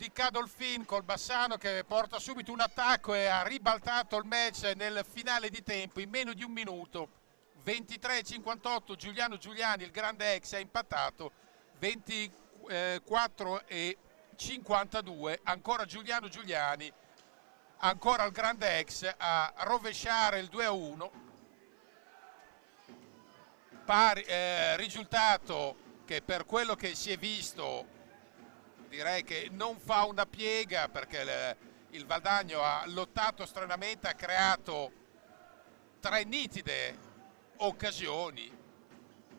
Di Cadolfin col Bassano che porta subito un attacco e ha ribaltato il match nel finale di tempo in meno di un minuto. 23-58 Giuliano Giuliani, il grande ex, ha impattato. 24-52 ancora Giuliano Giuliani, ancora il grande ex a rovesciare il 2-1. Risultato che per quello che si è visto direi che non fa una piega, perché il Valdagno ha lottato stranamente, ha creato 3 nitide occasioni,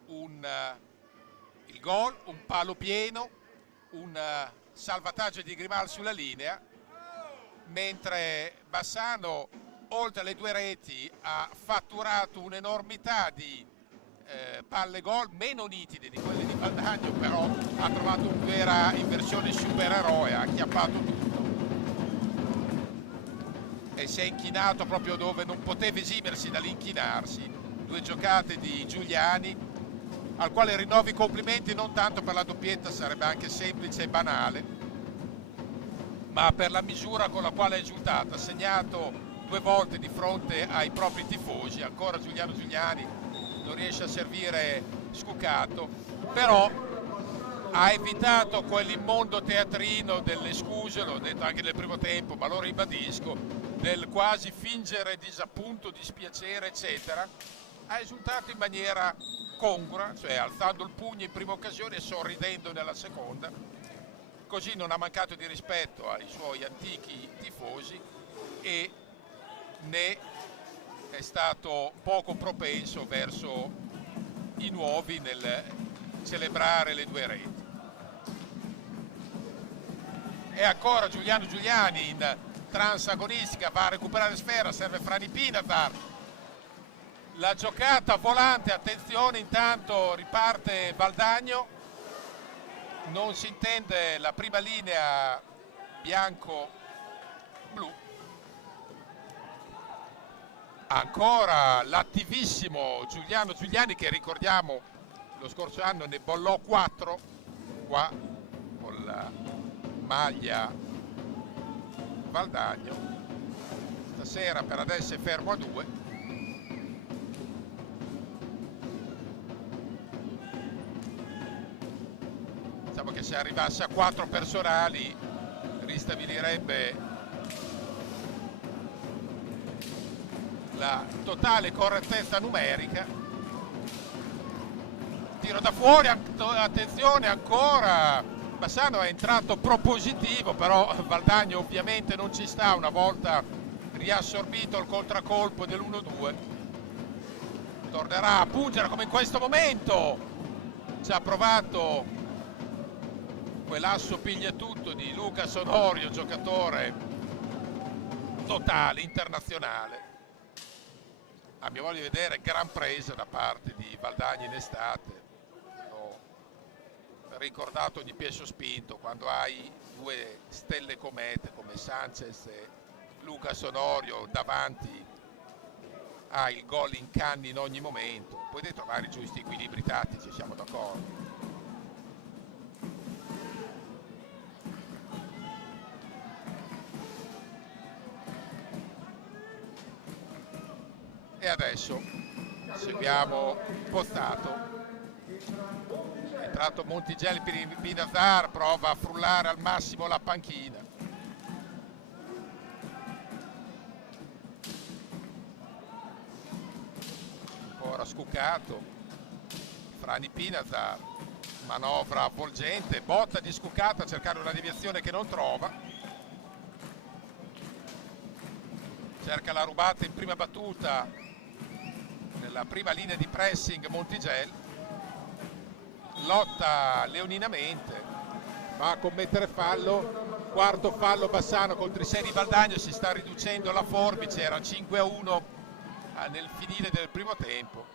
il gol, un palo pieno, un salvataggio di Grimal sulla linea, mentre Bassano oltre alle 2 reti ha fatturato un'enormità di palle gol meno nitide di quelle di Valdagno, però ha trovato una vera inversione supereroe, ha acchiappato tutto e si è inchinato proprio dove non poteva esimersi dall'inchinarsi. 2 giocate di Giuliani, al quale rinnovo i complimenti, non tanto per la doppietta, sarebbe anche semplice e banale, ma per la misura con la quale è esultata, ha segnato 2 volte di fronte ai propri tifosi. Ancora Giuliano Giuliani non riesce a servire Scucato, però ha evitato quell'immondo teatrino delle scuse, l'ho detto anche nel primo tempo, ma lo ribadisco, del quasi fingere disappunto, dispiacere, eccetera. Ha esultato in maniera congrua, cioè alzando il pugno in prima occasione e sorridendo nella seconda. Così non ha mancato di rispetto ai suoi antichi tifosi e né è stato poco propenso verso i nuovi nel celebrare le 2 reti. E ancora Giuliano Giuliani in transagonistica, va a recuperare sfera, serve Frani Pinatar. La giocata volante, attenzione, intanto riparte Valdagno, non si intende la prima linea bianco-blu. Ancora l'attivissimo Giuliano Giuliani, che ricordiamo lo scorso anno ne bollò 4 qua con la maglia Valdagno. Stasera per adesso è fermo a 2. Diciamo che se arrivasse a 4 personali ristabilirebbe la totale correttezza numerica. Tiro da fuori, attenzione ancora, Bassano è entrato propositivo, però Valdagno ovviamente non ci sta una volta riassorbito il contraccolpo dell'1-2. Tornerà a pungere come in questo momento, ci ha provato quell'asso pigliatutto di Lucas Onorio, giocatore totale, internazionale. A mio modo di vedere gran presa da parte di Valdagno in estate. Ho ricordato ogni piede sospinto quando hai 2 stelle comete come Sanchez e Lucas Onorio davanti, hai il gol in canne in ogni momento, poi devi trovare i giusti equilibri tattici, siamo d'accordo. E adesso seguiamo Pozzato. È entrato Montigelli per Pinatar, prova a frullare al massimo la panchina. Ancora Scucato, Frani Pinatar, manovra avvolgente, botta di Scucato a cercare una deviazione che non trova. Cerca la rubata in prima battuta nella prima linea di pressing Montigelli, lotta leoninamente, va a commettere fallo, quarto fallo Bassano contro i 6 di Valdagno, si sta riducendo la forbice, era 5-1 nel finire del primo tempo.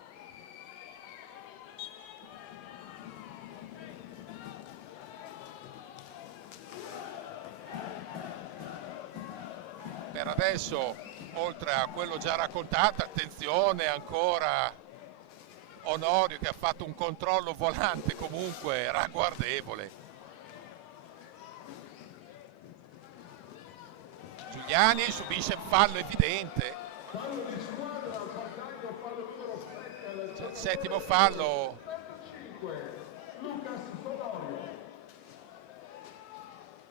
Per adesso, oltre a quello già raccontato, attenzione ancora Onorio che ha fatto un controllo volante comunque ragguardevole. Giuliani subisce un fallo evidente. C'è il 7° fallo.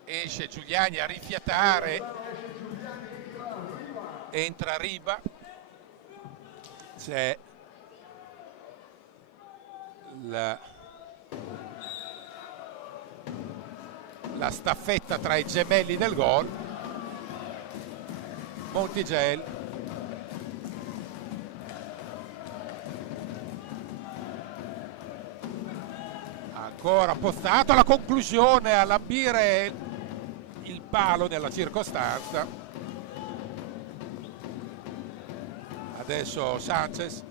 Esce Giuliani a rifiatare. Entra Riba, c'è la staffetta tra i gemelli del gol. Montigelli, ancora Pozzato, la conclusione a lambire il palo nella circostanza. Adesso Sanchez,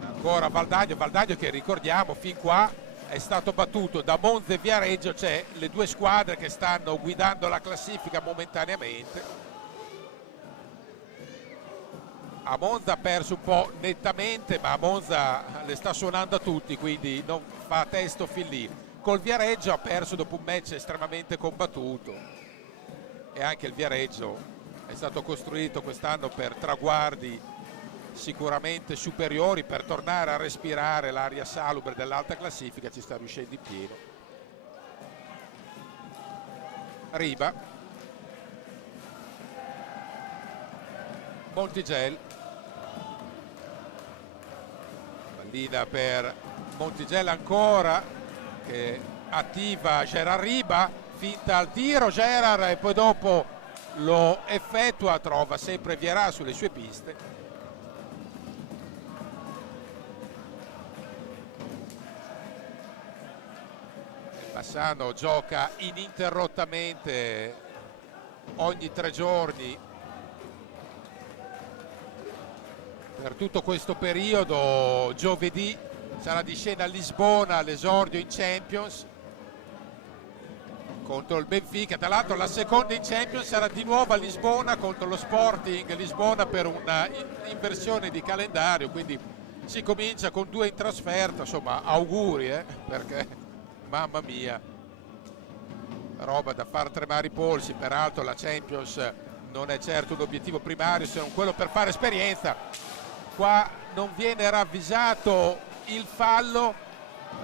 ancora Valdagno che ricordiamo fin qua è stato battuto da Monza e Viareggio, cioè le 2 squadre che stanno guidando la classifica momentaneamente. A Monza ha perso un po' nettamente, ma a Monza le sta suonando a tutti, quindi non fa testo fin lì. Col Viareggio ha perso dopo un match estremamente combattuto, e anche il Viareggio è stato costruito quest'anno per traguardi sicuramente superiori, per tornare a respirare l'aria salubre dell'alta classifica. Ci sta riuscendo in pieno. Riba, Montigel, pallina per Montigel ancora, che attiva Gerard Riba, finta al tiro Gerard e poi dopo lo effettua, trova sempre Vieira sulle sue piste. Bassano gioca ininterrottamente ogni 3 giorni per tutto questo periodo. Giovedì sarà di scena a Lisbona l'esordio in Champions contro il Benfica. Tra l'altro la seconda in Champions sarà di nuovo a Lisbona contro lo Sporting Lisbona per una inversione di calendario, quindi si comincia con 2 in trasferta. Insomma, auguri, perché mamma mia, roba da far tremare i polsi. Peraltro la Champions non è certo un obiettivo primario, se non quello per fare esperienza. Qua non viene ravvisato il fallo,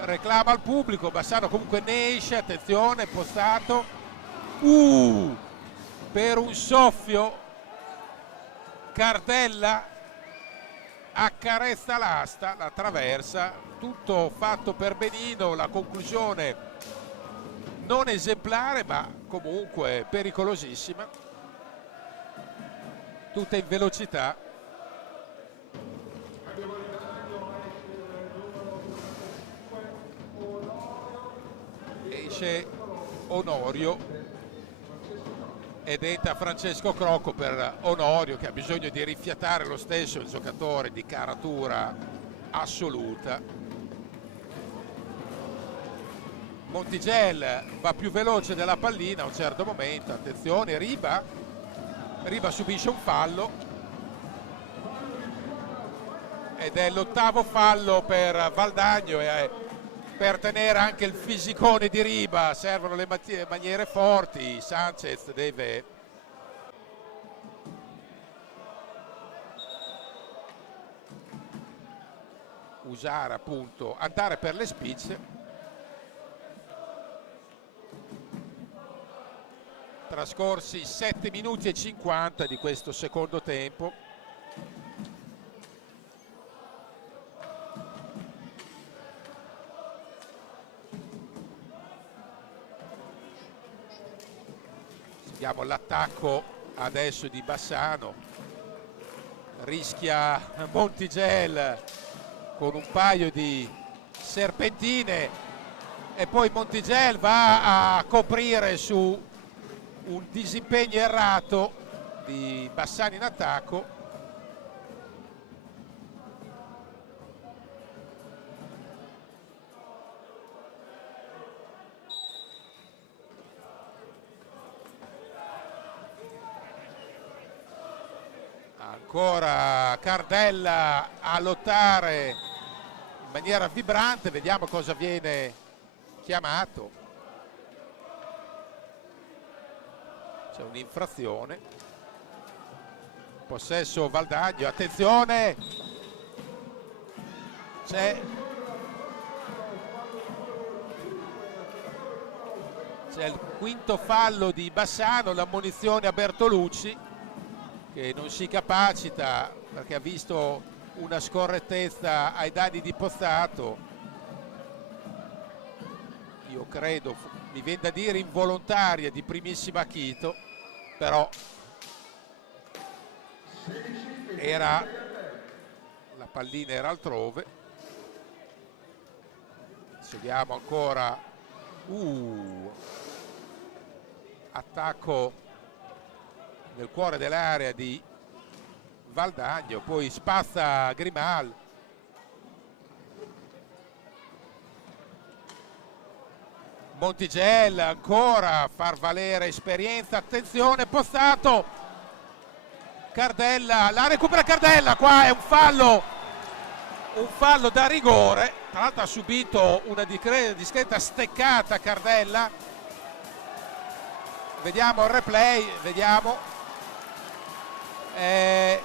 reclama al pubblico. Bassano comunque ne esce, attenzione, postato, per un soffio Cardella accarezza l'asta, la traversa, tutto fatto per benino. La conclusione non esemplare, ma comunque pericolosissima, tutta in velocità. Esce Onorio ed entra Francesco Crocco per Onorio, che ha bisogno di rifiatare lo stesso, il giocatore di caratura assoluta. Montigel va più veloce della pallina a un certo momento, attenzione, Riba subisce un fallo ed è l'8º fallo per Valdagno, e per tenere anche il fisicone di Riba servono le maniere forti. Sanchez deve usare, appunto, andare per le spizze. Trascorsi 7 minuti e 50 di questo secondo tempo. Vediamo l'attacco adesso di Bassano. Rischia Montigel con un paio di serpentine e poi Montigel va a coprire su un disimpegno errato di Bassano in attacco. Ancora Cardella a lottare in maniera vibrante, vediamo cosa viene chiamato. C'è un'infrazione, possesso Valdagno, attenzione, c'è il quinto fallo di Bassano, l'ammonizione a Bertolucci, che non si capacita perché ha visto una scorrettezza ai danni di Pozzato, io credo, mi viene da dire involontaria, di primissima chito, però la pallina era altrove. Seguiamo ancora attacco nel cuore dell'area di Valdagno, poi spazza Grimal, Montigel ancora a far valere esperienza, attenzione, Pozzato Cardella, la recupera Cardella, qua è un fallo da rigore, tra l'altro ha subito una discreta steccata Cardella. Vediamo il replay, vediamo.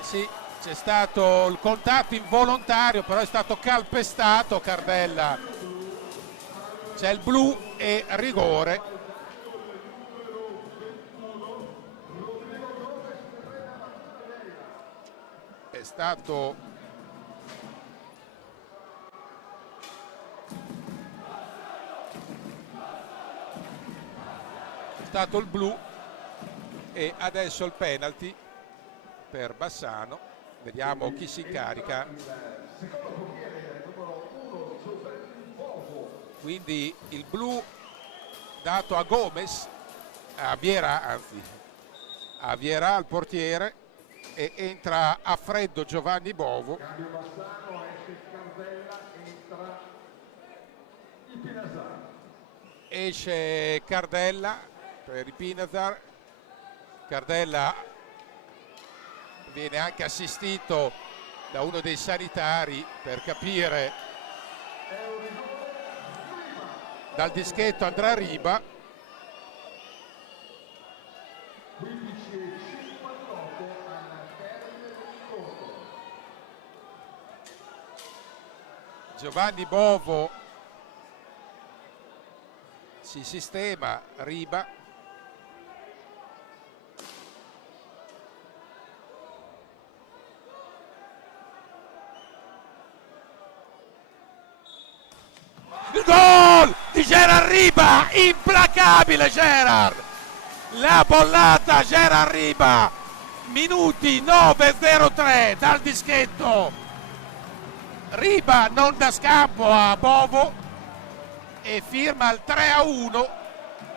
Sì, c'è stato il contatto involontario, però è stato calpestato Cardella. C'è il blu e rigore. È stato il blu e adesso il penalty per Bassano. Vediamo chi si incarica. Quindi il blu dato a Gomez, a Vieira, anzi a Vieira, il portiere, e entra a freddo Giovanni Bovo. Cambio Bassano, esce Cardella, entra il Pinasar. Esce Cardella per il Pinasar. Cardella viene anche assistito da uno dei sanitari per capire. Dal dischetto andrà Riba. 15:58 al termine dell'incontro. Giovanni Bovo si sistema, Riba. Il gol di Gerard Riba, implacabile Gerard, la bollata Gerard Riba, minuti 9:03 dal dischetto. Riba non dà scampo a Bovo e firma il 3-1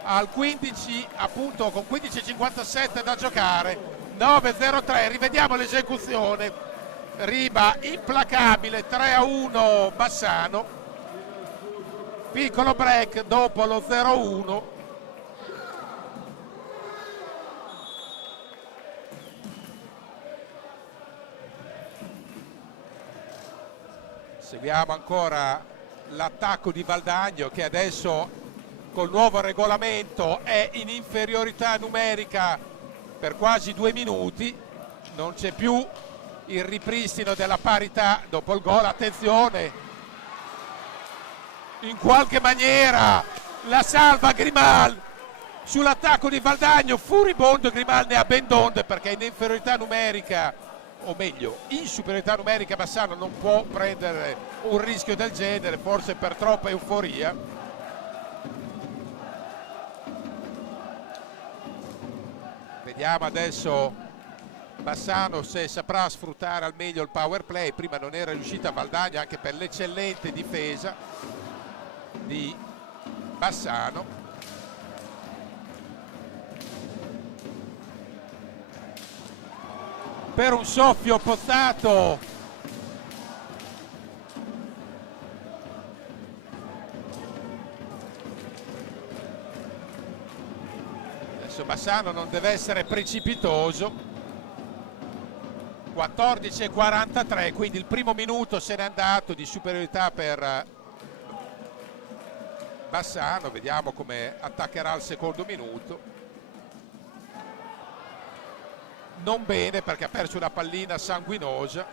al 15, appunto con 15:57 da giocare. 9:03, rivediamo l'esecuzione. Riba implacabile, 3-1 Bassano. Piccolo break dopo lo 0-1. Seguiamo ancora l'attacco di Valdagno, che adesso col nuovo regolamento è in inferiorità numerica per quasi 2 minuti. Non c'è più il ripristino della parità dopo il gol. Attenzione, in qualche maniera la salva Grimal sull'attacco di Valdagno, furibondo Grimal, ne ha ben donde perché in inferiorità numerica, o meglio in superiorità numerica, Bassano non può prendere un rischio del genere, forse per troppa euforia. Vediamo adesso Bassano se saprà sfruttare al meglio il power play. Prima non era riuscita Valdagno anche per l'eccellente difesa di Bassano. Per un soffio Pozzato, adesso Bassano non deve essere precipitoso. 14:43, quindi il primo minuto se n'è andato di superiorità per Bassano. Vediamo come attaccherà il secondo minuto. Non bene perché ha perso una pallina sanguinosa.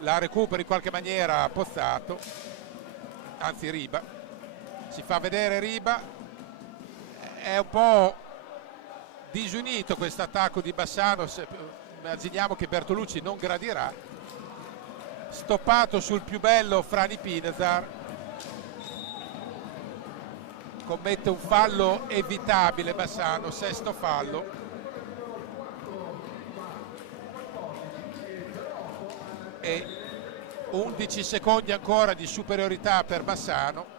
La recupera in qualche maniera Pozzato, anzi Riba. Si fa vedere Riba. È un po' disunito questo attacco di Bassano. Immaginiamo che Bertolucci non gradirà. Stoppato sul più bello Frani Pinasar. Commette un fallo evitabile Bassano, sesto fallo. E 11 secondi ancora di superiorità per Bassano.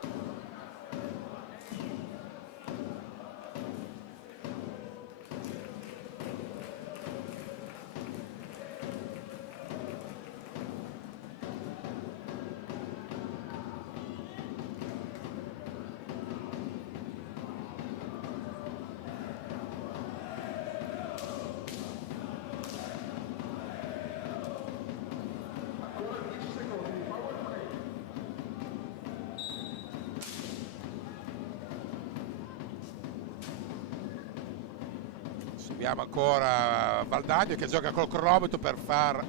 Abbiamo ancora Valdagno che gioca col cronometro per far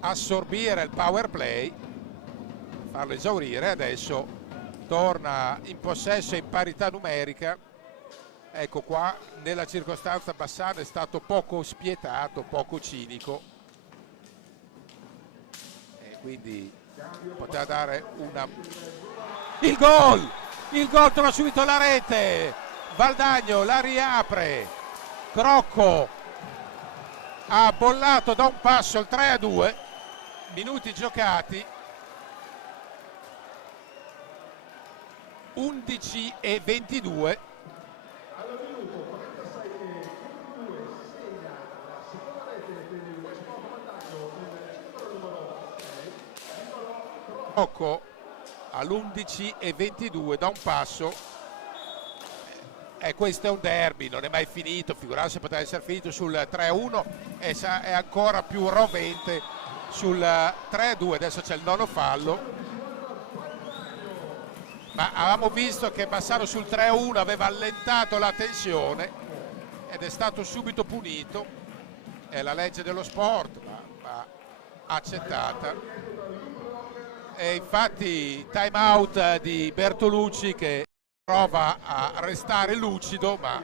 assorbire il power play, farlo esaurire. Adesso torna in possesso e in parità numerica. Ecco qua, nella circostanza Bassano è stato poco spietato, poco cinico, e quindi poteva dare una... Il gol! Il gol trova subito la rete, Valdagno la riapre, Crocco ha bollato da un passo il 3-2, minuti giocati, 11 e 22. Al minuto 46 e 2 segna la seconda rete per il West Brom Valdagno nel circolo numero 6. Crocco all'11 e 22 da un passo. Questo è un derby, non è mai finito, figurarsi se poteva essere finito sul 3-1 e è ancora più rovente sul 3-2. Adesso c'è il nono fallo, ma avevamo visto che Bassano sul 3-1 aveva allentato la tensione ed è stato subito punito. È la legge dello sport, ma accettata. E infatti time out di Bertolucci che prova a restare lucido, ma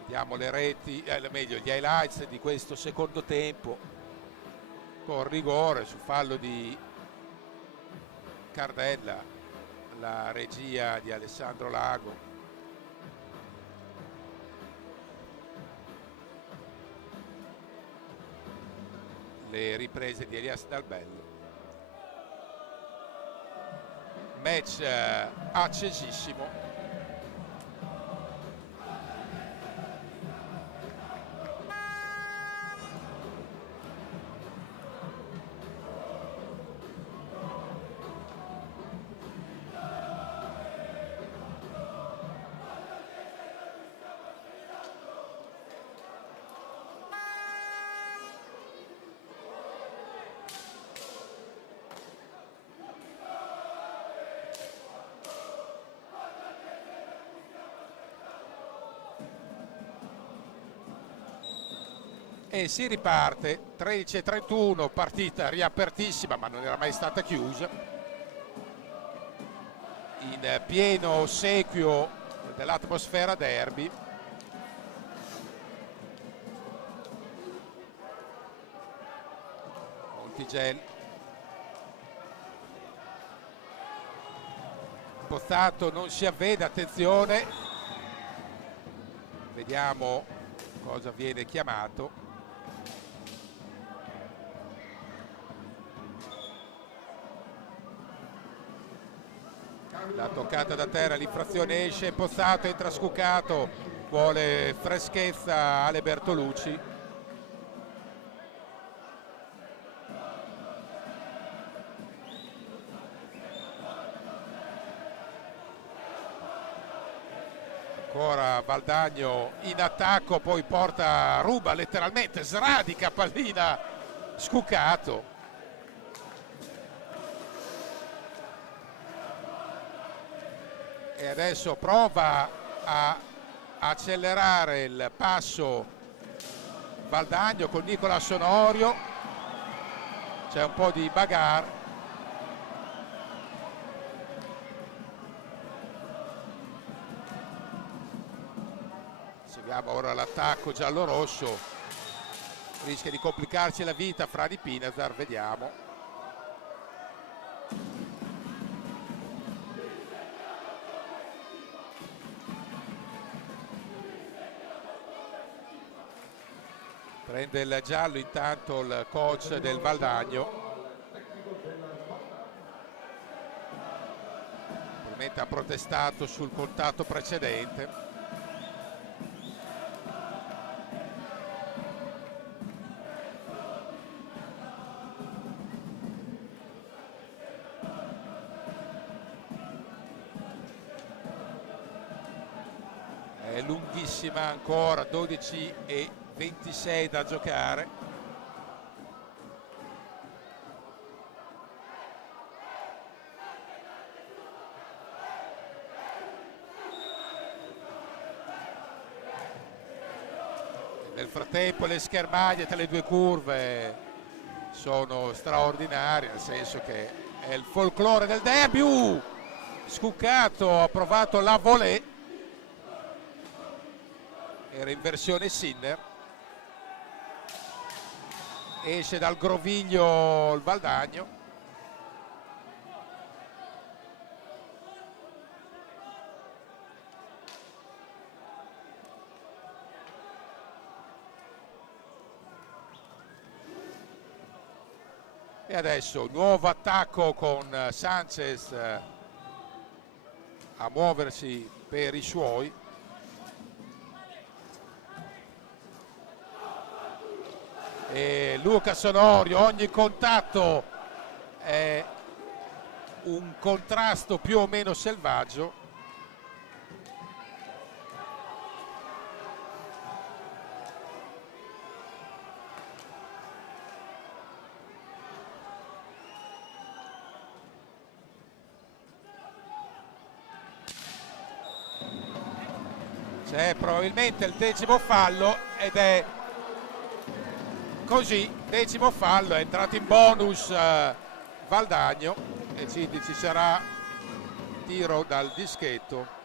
vediamo le reti, meglio gli highlights di questo secondo tempo con rigore su fallo di Cardella, la regia di Alessandro Lago. Le riprese di Elias Dalbello. Match accesissimo. E si riparte, 13:31, partita riapertissima ma non era mai stata chiusa, in pieno ossequio dell'atmosfera derby. Montigel, Pozzato non si avvede, attenzione, vediamo cosa viene chiamato. La toccata da terra, l'infrazione esce, Pozzato entra scucato, vuole freschezza Ale Bertolucci. Ancora Valdagno in attacco, poi ruba letteralmente, sradica pallina scucato. E adesso prova a accelerare il passo Valdagno con Nicola Sonorio, c'è un po' di bagarre. Seguiamo ora l'attacco giallo-rosso, rischia di complicarci la vita Fradi Pinazar, vediamo. Prende il giallo intanto il coach del Valdagno, probabilmente ha protestato sul contatto precedente. È lunghissima ancora, 12:26 da giocare. Nel frattempo le schermaglie tra le due curve sono straordinarie, nel senso che è il folklore del derby. Scuccato, ha provato la volée, era in versione Sinner, esce dal groviglio il Valdagno. E adesso nuovo attacco con Sanchez a muoversi per i suoi. E Lucas Onorio, ogni contatto è un contrasto più o meno selvaggio. C'è probabilmente il 10° fallo ed è così, 10° fallo, è entrato in bonus Valdagno e quindi ci sarà tiro dal dischetto.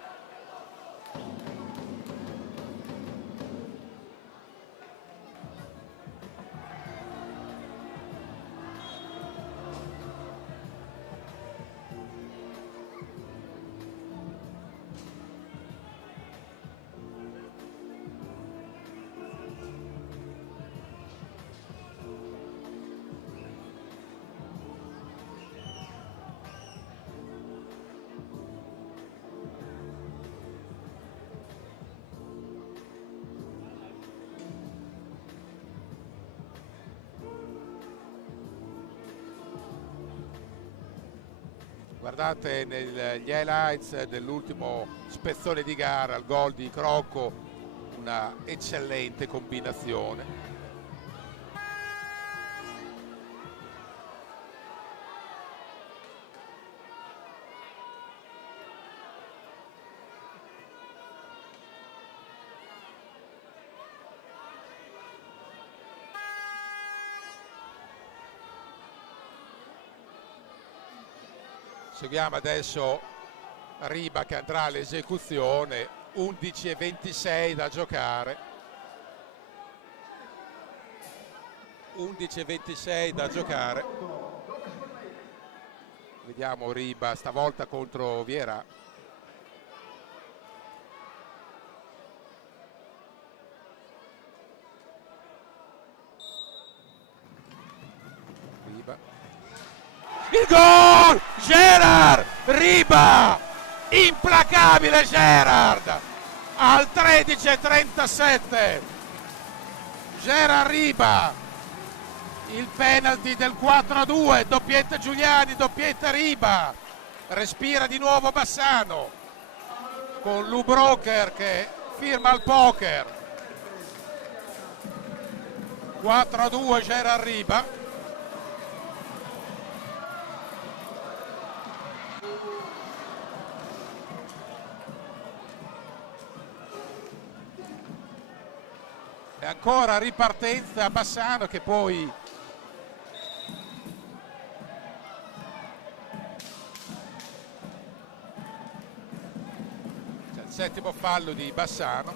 Guardate negli highlights dell'ultimo spezzone di gara, il gol di Crocco, una eccellente combinazione. Seguiamo adesso Riba che andrà all'esecuzione, 11:26 da giocare. 11:26 da giocare. Vediamo Riba stavolta contro Vieira. Riba. Il gol! Gerard Riba! Implacabile Gerard! Al 13:37 Gerard Riba, il penalty del 4-2, doppietta Giuliani, doppietta Riba, respira di nuovo Bassano con Lubroker che firma il poker. 4-2 Gerard Riba. E ancora ripartenza Bassano che poi c'è il 7° fallo di Bassano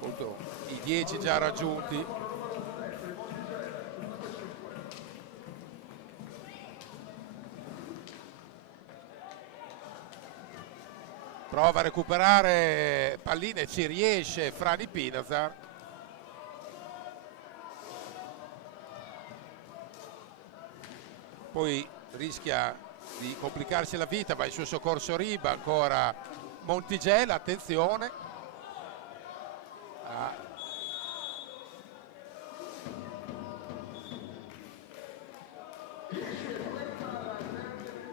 contro i 10 già raggiunti. Prova a recuperare palline, ci riesce Frani Pinazar. Poi rischia di complicarsi la vita, va in suo soccorso Riba, ancora Montigella, attenzione. Ah. Ah.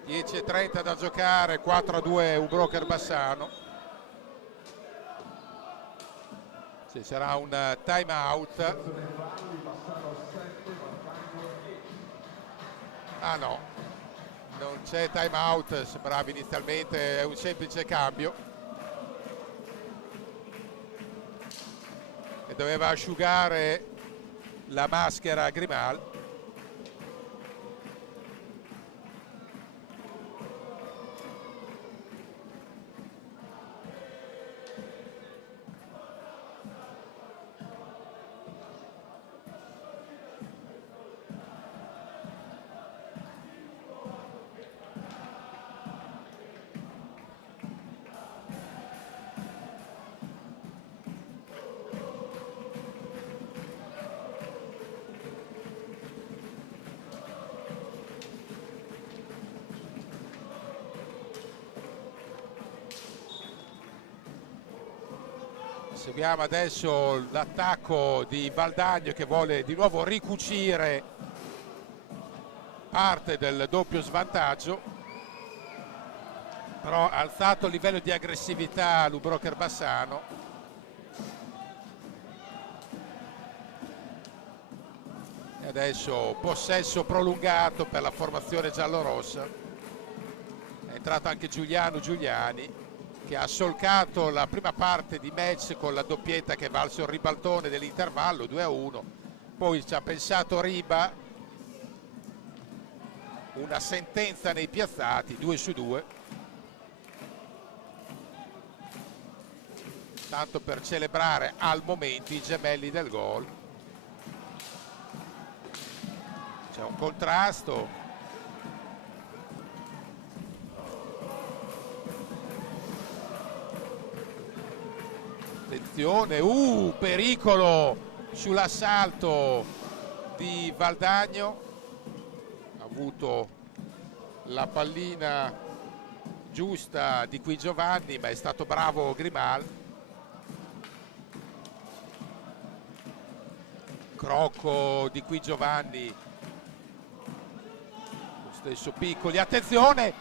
10:30 da giocare, 4-2 Ubroker Bassano. Ci sarà un time out. Ah no, non c'è time out, sembrava inizialmente, è un semplice cambio. Ed doveva asciugare la maschera Grimal. Seguiamo adesso l'attacco di Valdagno che vuole di nuovo ricucire parte del doppio svantaggio, però ha alzato il livello di aggressività Lubrocher Bassano. E adesso possesso prolungato per la formazione giallorossa. È entrato anche Giuliano Giuliani, che ha solcato la prima parte di match con la doppietta che è valso il ribaltone dell'intervallo 2-1. Poi ci ha pensato Riba, una sentenza nei piazzati 2-2, tanto per celebrare al momento i gemelli del gol. C'è un contrasto. Attenzione, pericolo sull'assalto di Valdagno. Ha avuto la pallina giusta di Qui Giovanni, ma è stato bravo Grimal. Crocco di Qui Giovanni, lo stesso Piccoli. Attenzione,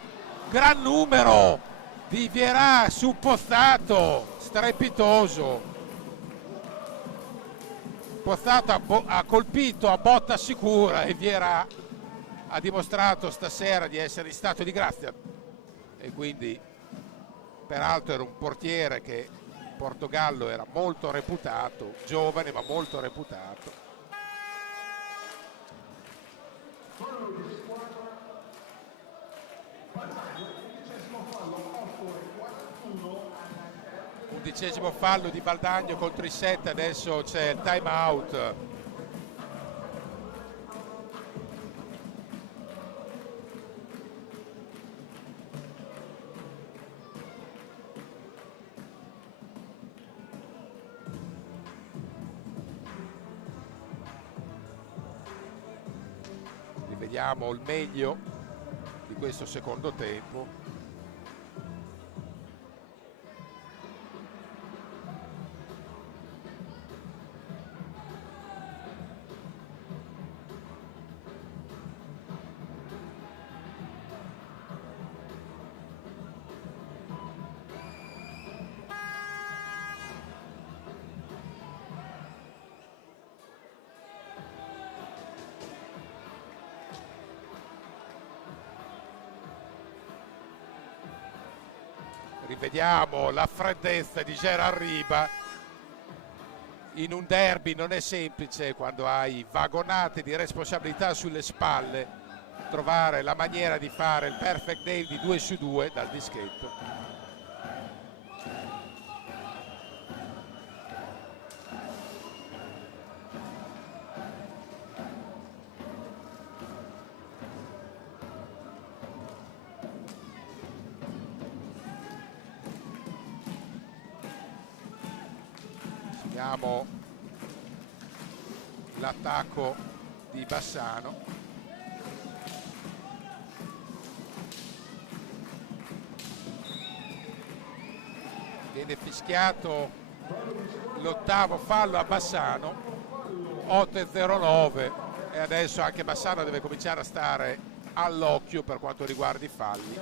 gran numero di Vierà su Pozzato, strepitoso. Pozzato ha colpito a botta sicura e Vierà ha dimostrato stasera di essere in stato di grazia, e quindi peraltro era un portiere che in Portogallo era molto reputato, giovane ma molto reputato. Undicesimo fallo di Valdagno contro i 7, adesso c'è il time out. Rivediamo il meglio di questo secondo tempo. Rivediamo la freddezza di Gerard Riba. In un derby non è semplice, quando hai vagonate di responsabilità sulle spalle, trovare la maniera di fare il perfect day di 2-2 dal dischetto. Vediamo l'attacco di Bassano. Viene fischiato l'ottavo fallo a Bassano, 8-09, e adesso anche Bassano deve cominciare a stare all'occhio per quanto riguarda i falli.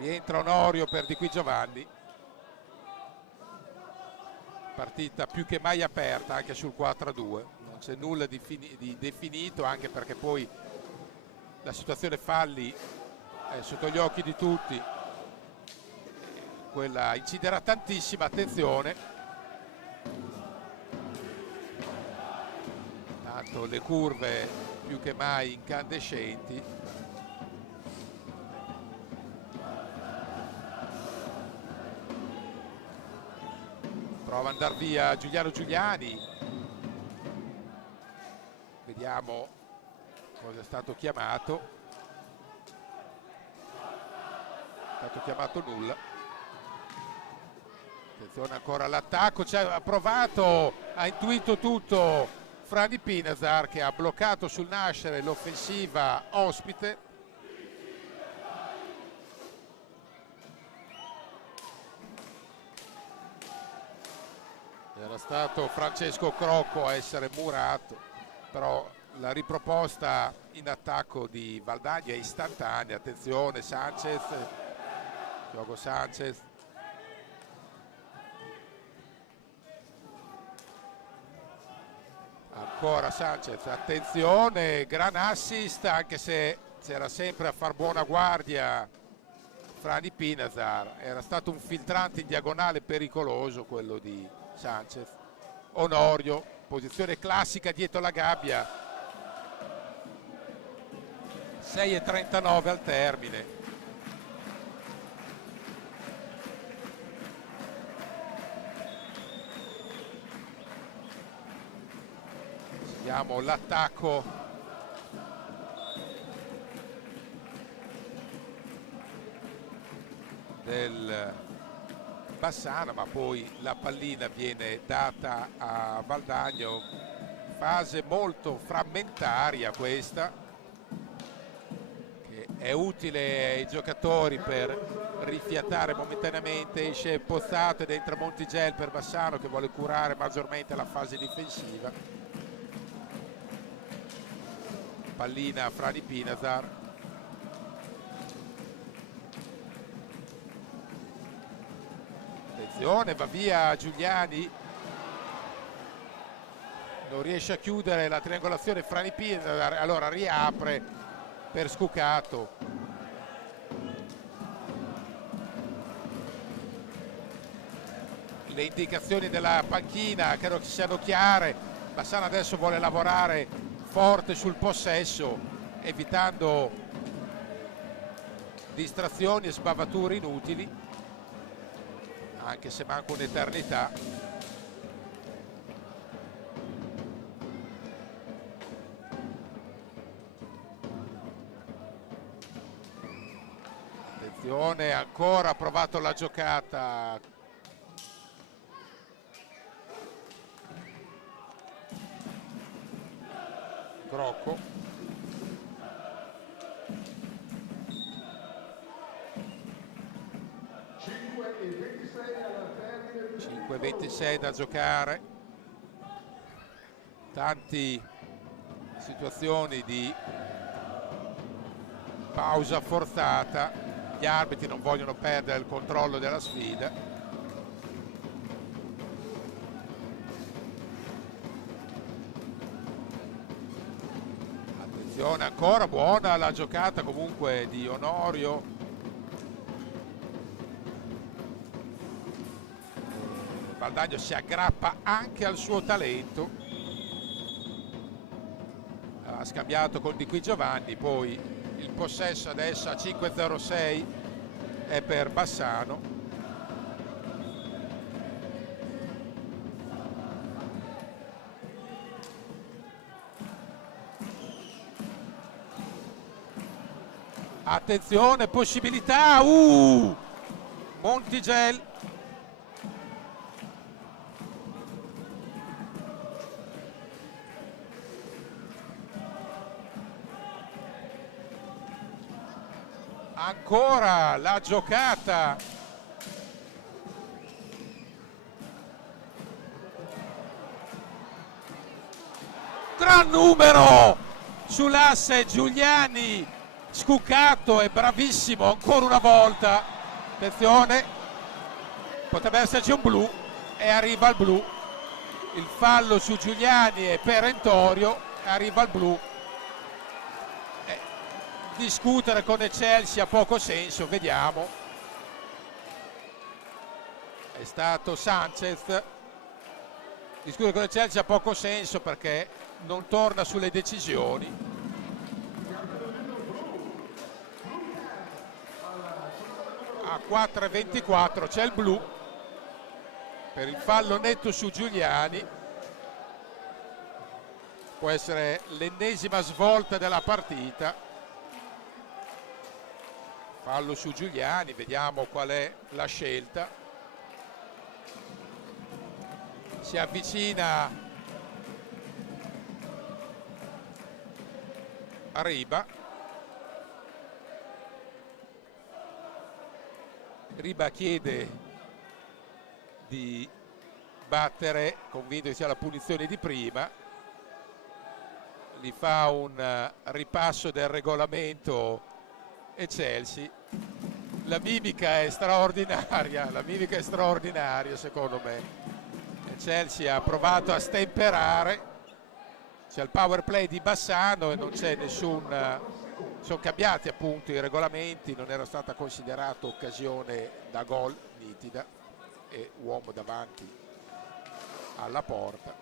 Rientra Onorio per Di Qui Giovanni. Partita più che mai aperta anche sul 4-2. Non c'è nulla di definito, anche perché poi la situazione falli è sotto gli occhi di tutti. quella inciderà tantissimo, attenzione. Tanto le curve più che mai incandescenti. Prova ad andare via Giuliano Giuliani. Vediamo cosa è stato chiamato. È stato chiamato nulla. Attenzione ancora all'attacco, ha provato, ha intuito tutto Franny Pinazar, che ha bloccato sul nascere l'offensiva ospite. Era stato Francesco Crocco a essere murato, però la riproposta in attacco di Valdagno è istantanea. Attenzione, Sanchez, Diogo Sanchez. Ancora Sanchez, attenzione, gran assist, anche se c'era sempre a far buona guardia Franny Pinazar. Era stato un filtrante in diagonale pericoloso quello di Sanchez. Onorio, posizione classica dietro la gabbia. 6:39 al termine. Vediamo l'attacco del Bassano, ma poi la pallina viene data a Valdagno. Fase molto frammentaria questa, che è utile ai giocatori per rifiatare momentaneamente. Esce Pozzato ed entra Montigel per Bassano, che vuole curare maggiormente la fase difensiva. Pallina a Franny Pinazar. Attenzione, va via Giuliani. Non riesce a chiudere la triangolazione Franny Pinazar, allora riapre per Scucato. Le indicazioni della panchina credo che siano chiare. Bassano adesso vuole lavorare forte sul possesso, evitando distrazioni e sbavature inutili, anche se manca un'eternità. Attenzione, ancora ha provato la giocata Crocco. 5:26 da giocare. Tanti situazioni di pausa forzata. Gli arbitri non vogliono perdere il controllo della sfida. Ancora buona la giocata comunque di Onorio. Valdagno si aggrappa anche al suo talento. Ha scambiato con Di Qui Giovanni, poi il possesso adesso a 5:06 è per Bassano. Attenzione, possibilità, Montigel. Ancora la giocata gran numero sull'asse Giuliani. Scucato è bravissimo ancora una volta. Attenzione, potrebbe esserci un blu e arriva il blu. Il fallo su Giuliani è perentorio, arriva il blu. Discutere con Excelsi ha poco senso, vediamo. è stato Sanchez. Discutere con il Chelsea ha poco senso perché non torna sulle decisioni. A 4:24 c'è il blu per il fallo netto su Giuliani. Può essere l'ennesima svolta della partita. Fallo su Giuliani, vediamo qual è la scelta. Si avvicina a Riba. Riba chiede di battere, convinto che sia la punizione di prima. Gli fa un ripasso del regolamento e Chelsea. La mimica è straordinaria secondo me. Chelsea ha provato a stemperare, c'è il power play di Bassano e non c'è sono cambiati appunto i regolamenti, non era stata considerata occasione da gol nitida e uomo davanti alla porta.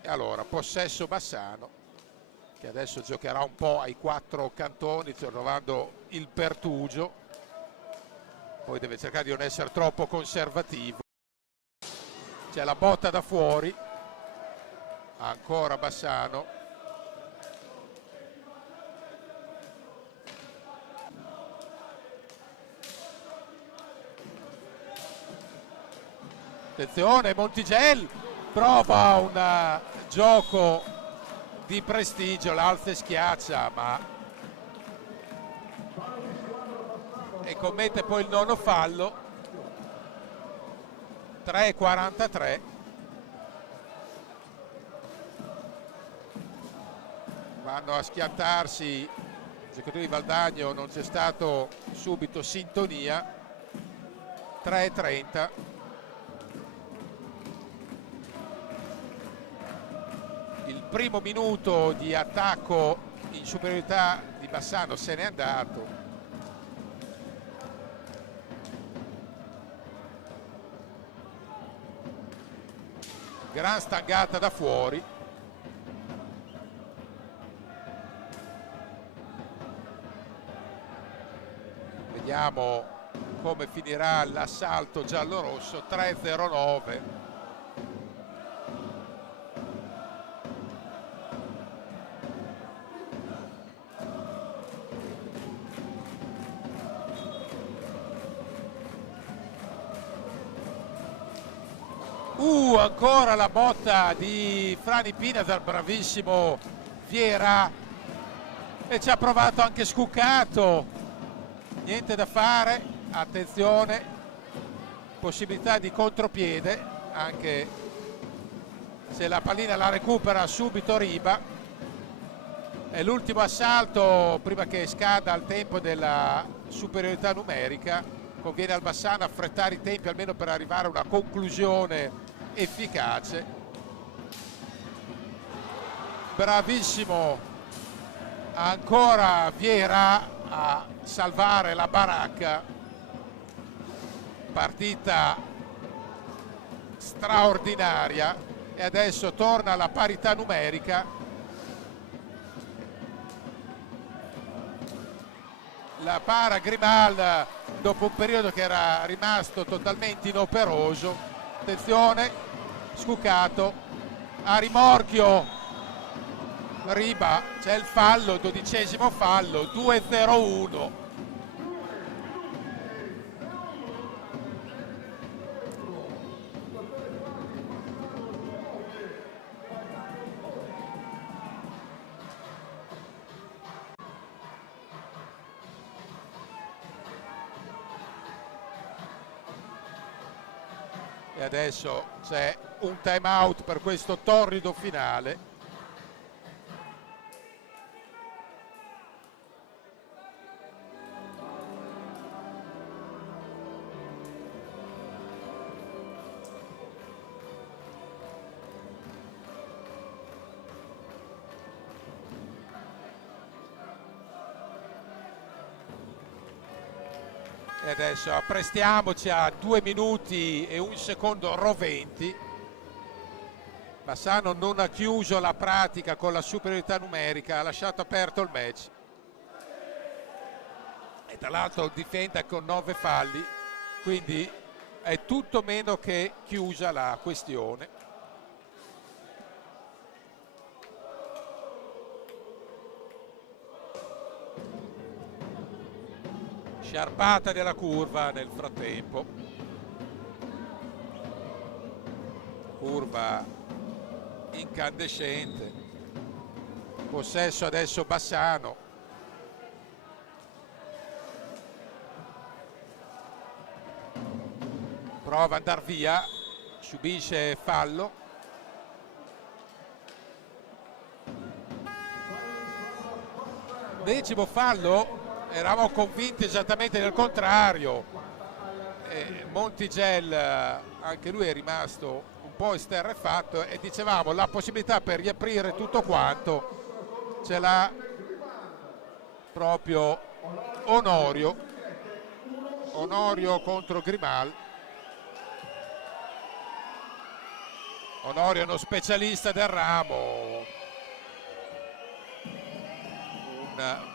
E allora possesso Bassano, che adesso giocherà un po' ai 4 cantoni trovando il pertugio, poi deve cercare di non essere troppo conservativo. C'è la botta da fuori, ancora Bassano. Attenzione, Montigel prova un gioco di prestigio, l'alza e schiaccia, e commette poi il nono fallo. 3:43. Vanno a schiantarsi i giocatori di Valdagno, non c'è stato subito sintonia. 3:30. Il primo minuto di attacco in superiorità di Bassano se n'è andato. Gran stangata da fuori. Vediamo come finirà l'assalto giallorosso. 3:09. Ancora la botta di Frani Pinazar, bravissimo Viera, e ci ha provato anche Scuccato, niente da fare. Attenzione, possibilità di contropiede anche se la pallina la recupera subito Riba. È l'ultimo assalto prima che scada il tempo della superiorità numerica. Conviene al Bassano affrettare i tempi almeno per arrivare a una conclusione efficace. Bravissimo ancora Viera a salvare la baracca. Partita straordinaria e adesso torna alla parità numerica. La para Grimal dopo un periodo che era rimasto totalmente inoperoso. Attenzione, Scuccato a rimorchio Riba, c'è il fallo, 12° fallo. 2:01. E adesso c'è un time out per questo torrido finale. E adesso apprestiamoci a 2 minuti e 1 secondo roventi. Bassano non ha chiuso la pratica con la superiorità numerica, ha lasciato aperto il match. E tra l'altro difende con 9 falli, quindi è tutto meno che chiusa la questione. Sciarpata della curva nel frattempo. Curva incandescente. Possesso adesso Bassano. Prova ad andare via, subisce fallo. Decimo fallo. Eravamo convinti esattamente del contrario. Montigel, anche lui è rimasto un po' esterrefatto e dicevamo la possibilità per riaprire tutto quanto ce l'ha proprio Onorio contro Grimal. Onorio è uno specialista del ramo, un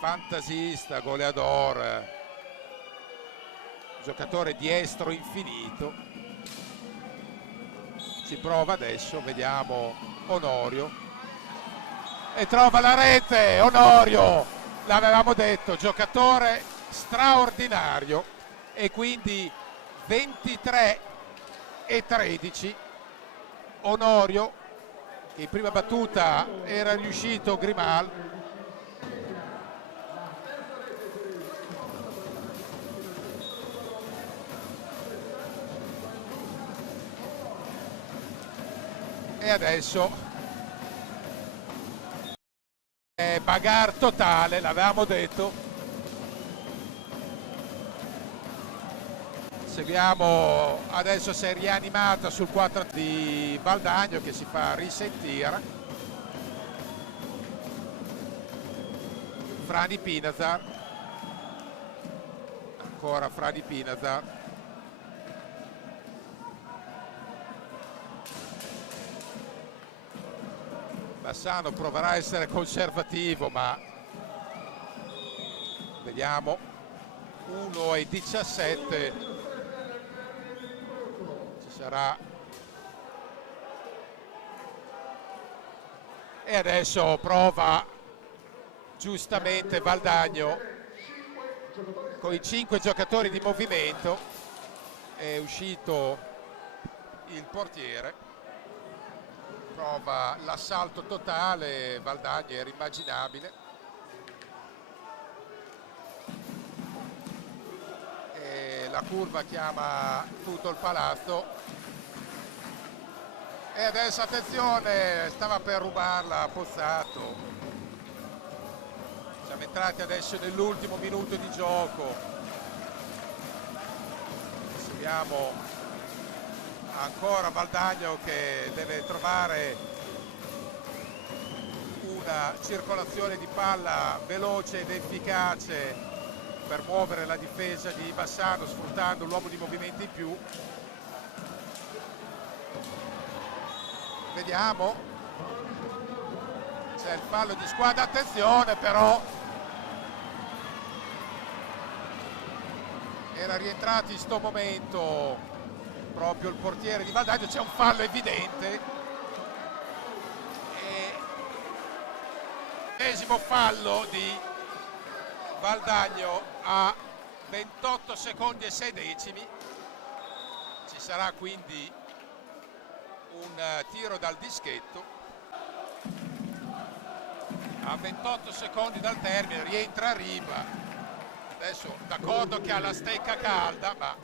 fantasista, goleador, giocatore diestro infinito. Ci prova adesso, vediamo Onorio e trova la rete. Onorio, l'avevamo detto, giocatore straordinario, e quindi 23-13. Onorio, che in prima battuta era riuscito Grimal. E adesso è bagarre totale, l'avevamo detto. Seguiamo adesso, si è rianimata sul 4 di Valdagno che si fa risentire. Frani Pinazar, ancora Frani Pinazar. Bassano proverà a essere conservativo, ma vediamo. 1-17 ci sarà. E adesso prova giustamente Valdagno con i 5 giocatori di movimento. È uscito il portiere. Prova l'assalto totale, Valdagno era immaginabile. E la curva chiama tutto il palazzo. E adesso attenzione, stava per rubarla Pozzato. Siamo entrati adesso nell'ultimo minuto di gioco. Seguiamo ancora Valdagno che deve trovare una circolazione di palla veloce ed efficace per muovere la difesa di Bassano, sfruttando l'uomo di movimento in più. Vediamo, c'è il fallo di squadra, attenzione però, era rientrato in sto momento proprio il portiere di Valdagno. C'è un fallo evidente, e 10° fallo di Valdagno a 28 secondi e 6 decimi. Ci sarà quindi un tiro dal dischetto a 28 secondi dal termine. Rientra Riba, adesso d'accordo che ha la stecca calda, ma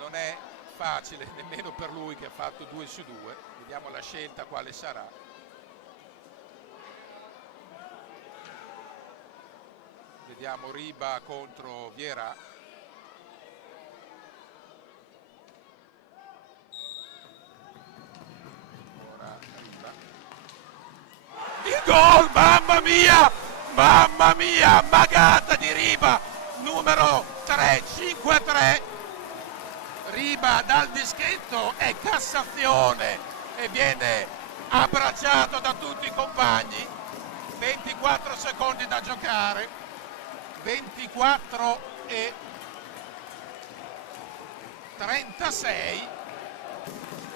non è facile nemmeno per lui che ha fatto 2 su 2. Vediamo la scelta quale sarà. Vediamo Riba contro Vierà. Ora Riba. Il gol, mamma mia! Mamma mia, magata di Riba, numero 3, 5-3. Riba dal dischetto è Cassazione e viene abbracciato da tutti i compagni. 24 secondi da giocare, 24 e 36.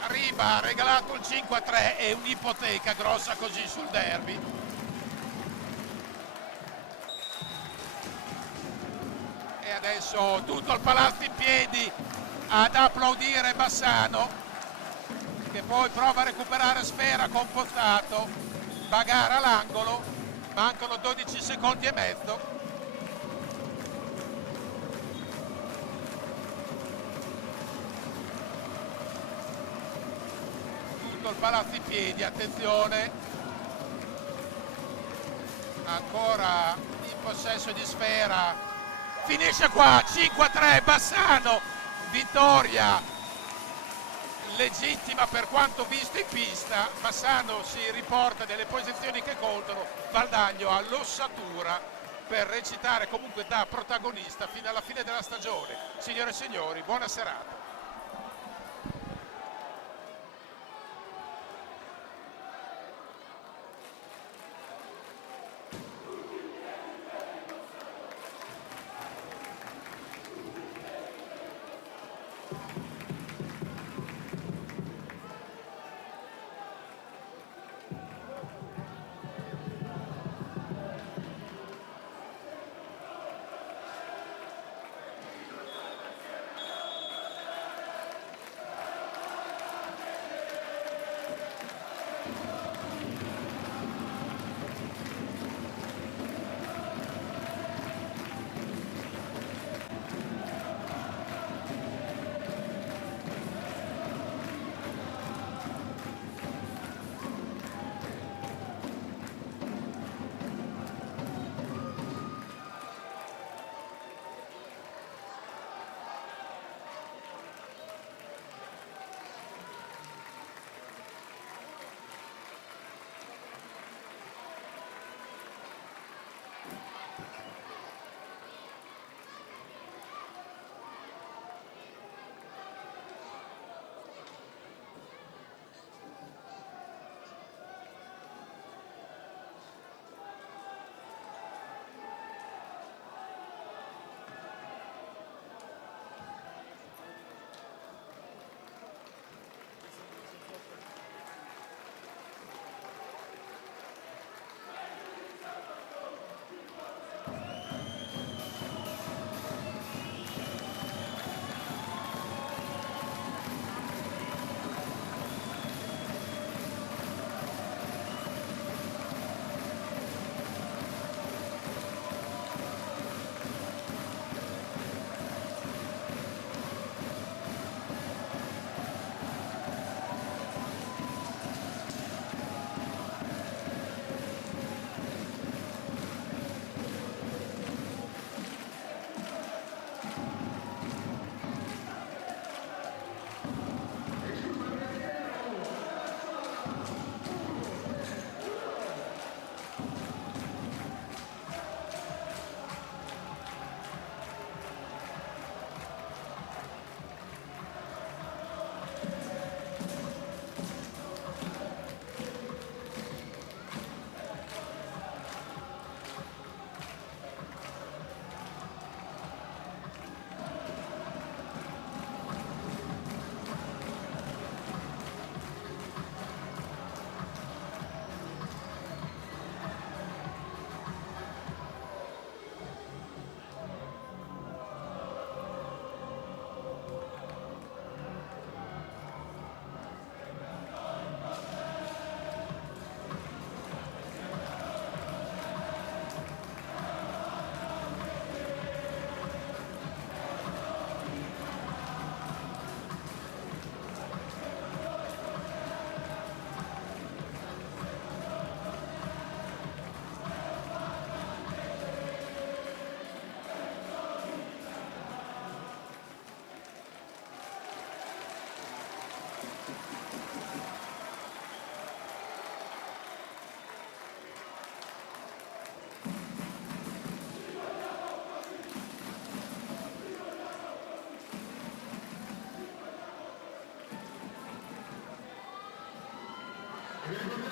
Riba ha regalato il 5-3 e un'ipoteca grossa così sul derby. E adesso tutto il palazzo in piedi ad applaudire Bassano, che poi prova a recuperare Sfera con Pozzato, bagarra all'angolo, mancano 12 secondi e mezzo. Tutto il palazzo in piedi, attenzione, ancora in possesso di Sfera, finisce qua, 5-3 Bassano, vittoria legittima per quanto visto in pista. Bassano si riporta delle posizioni che contano, Valdagno ha l'ossatura per recitare comunque da protagonista fino alla fine della stagione. Signore e signori, buona serata. ricordiamo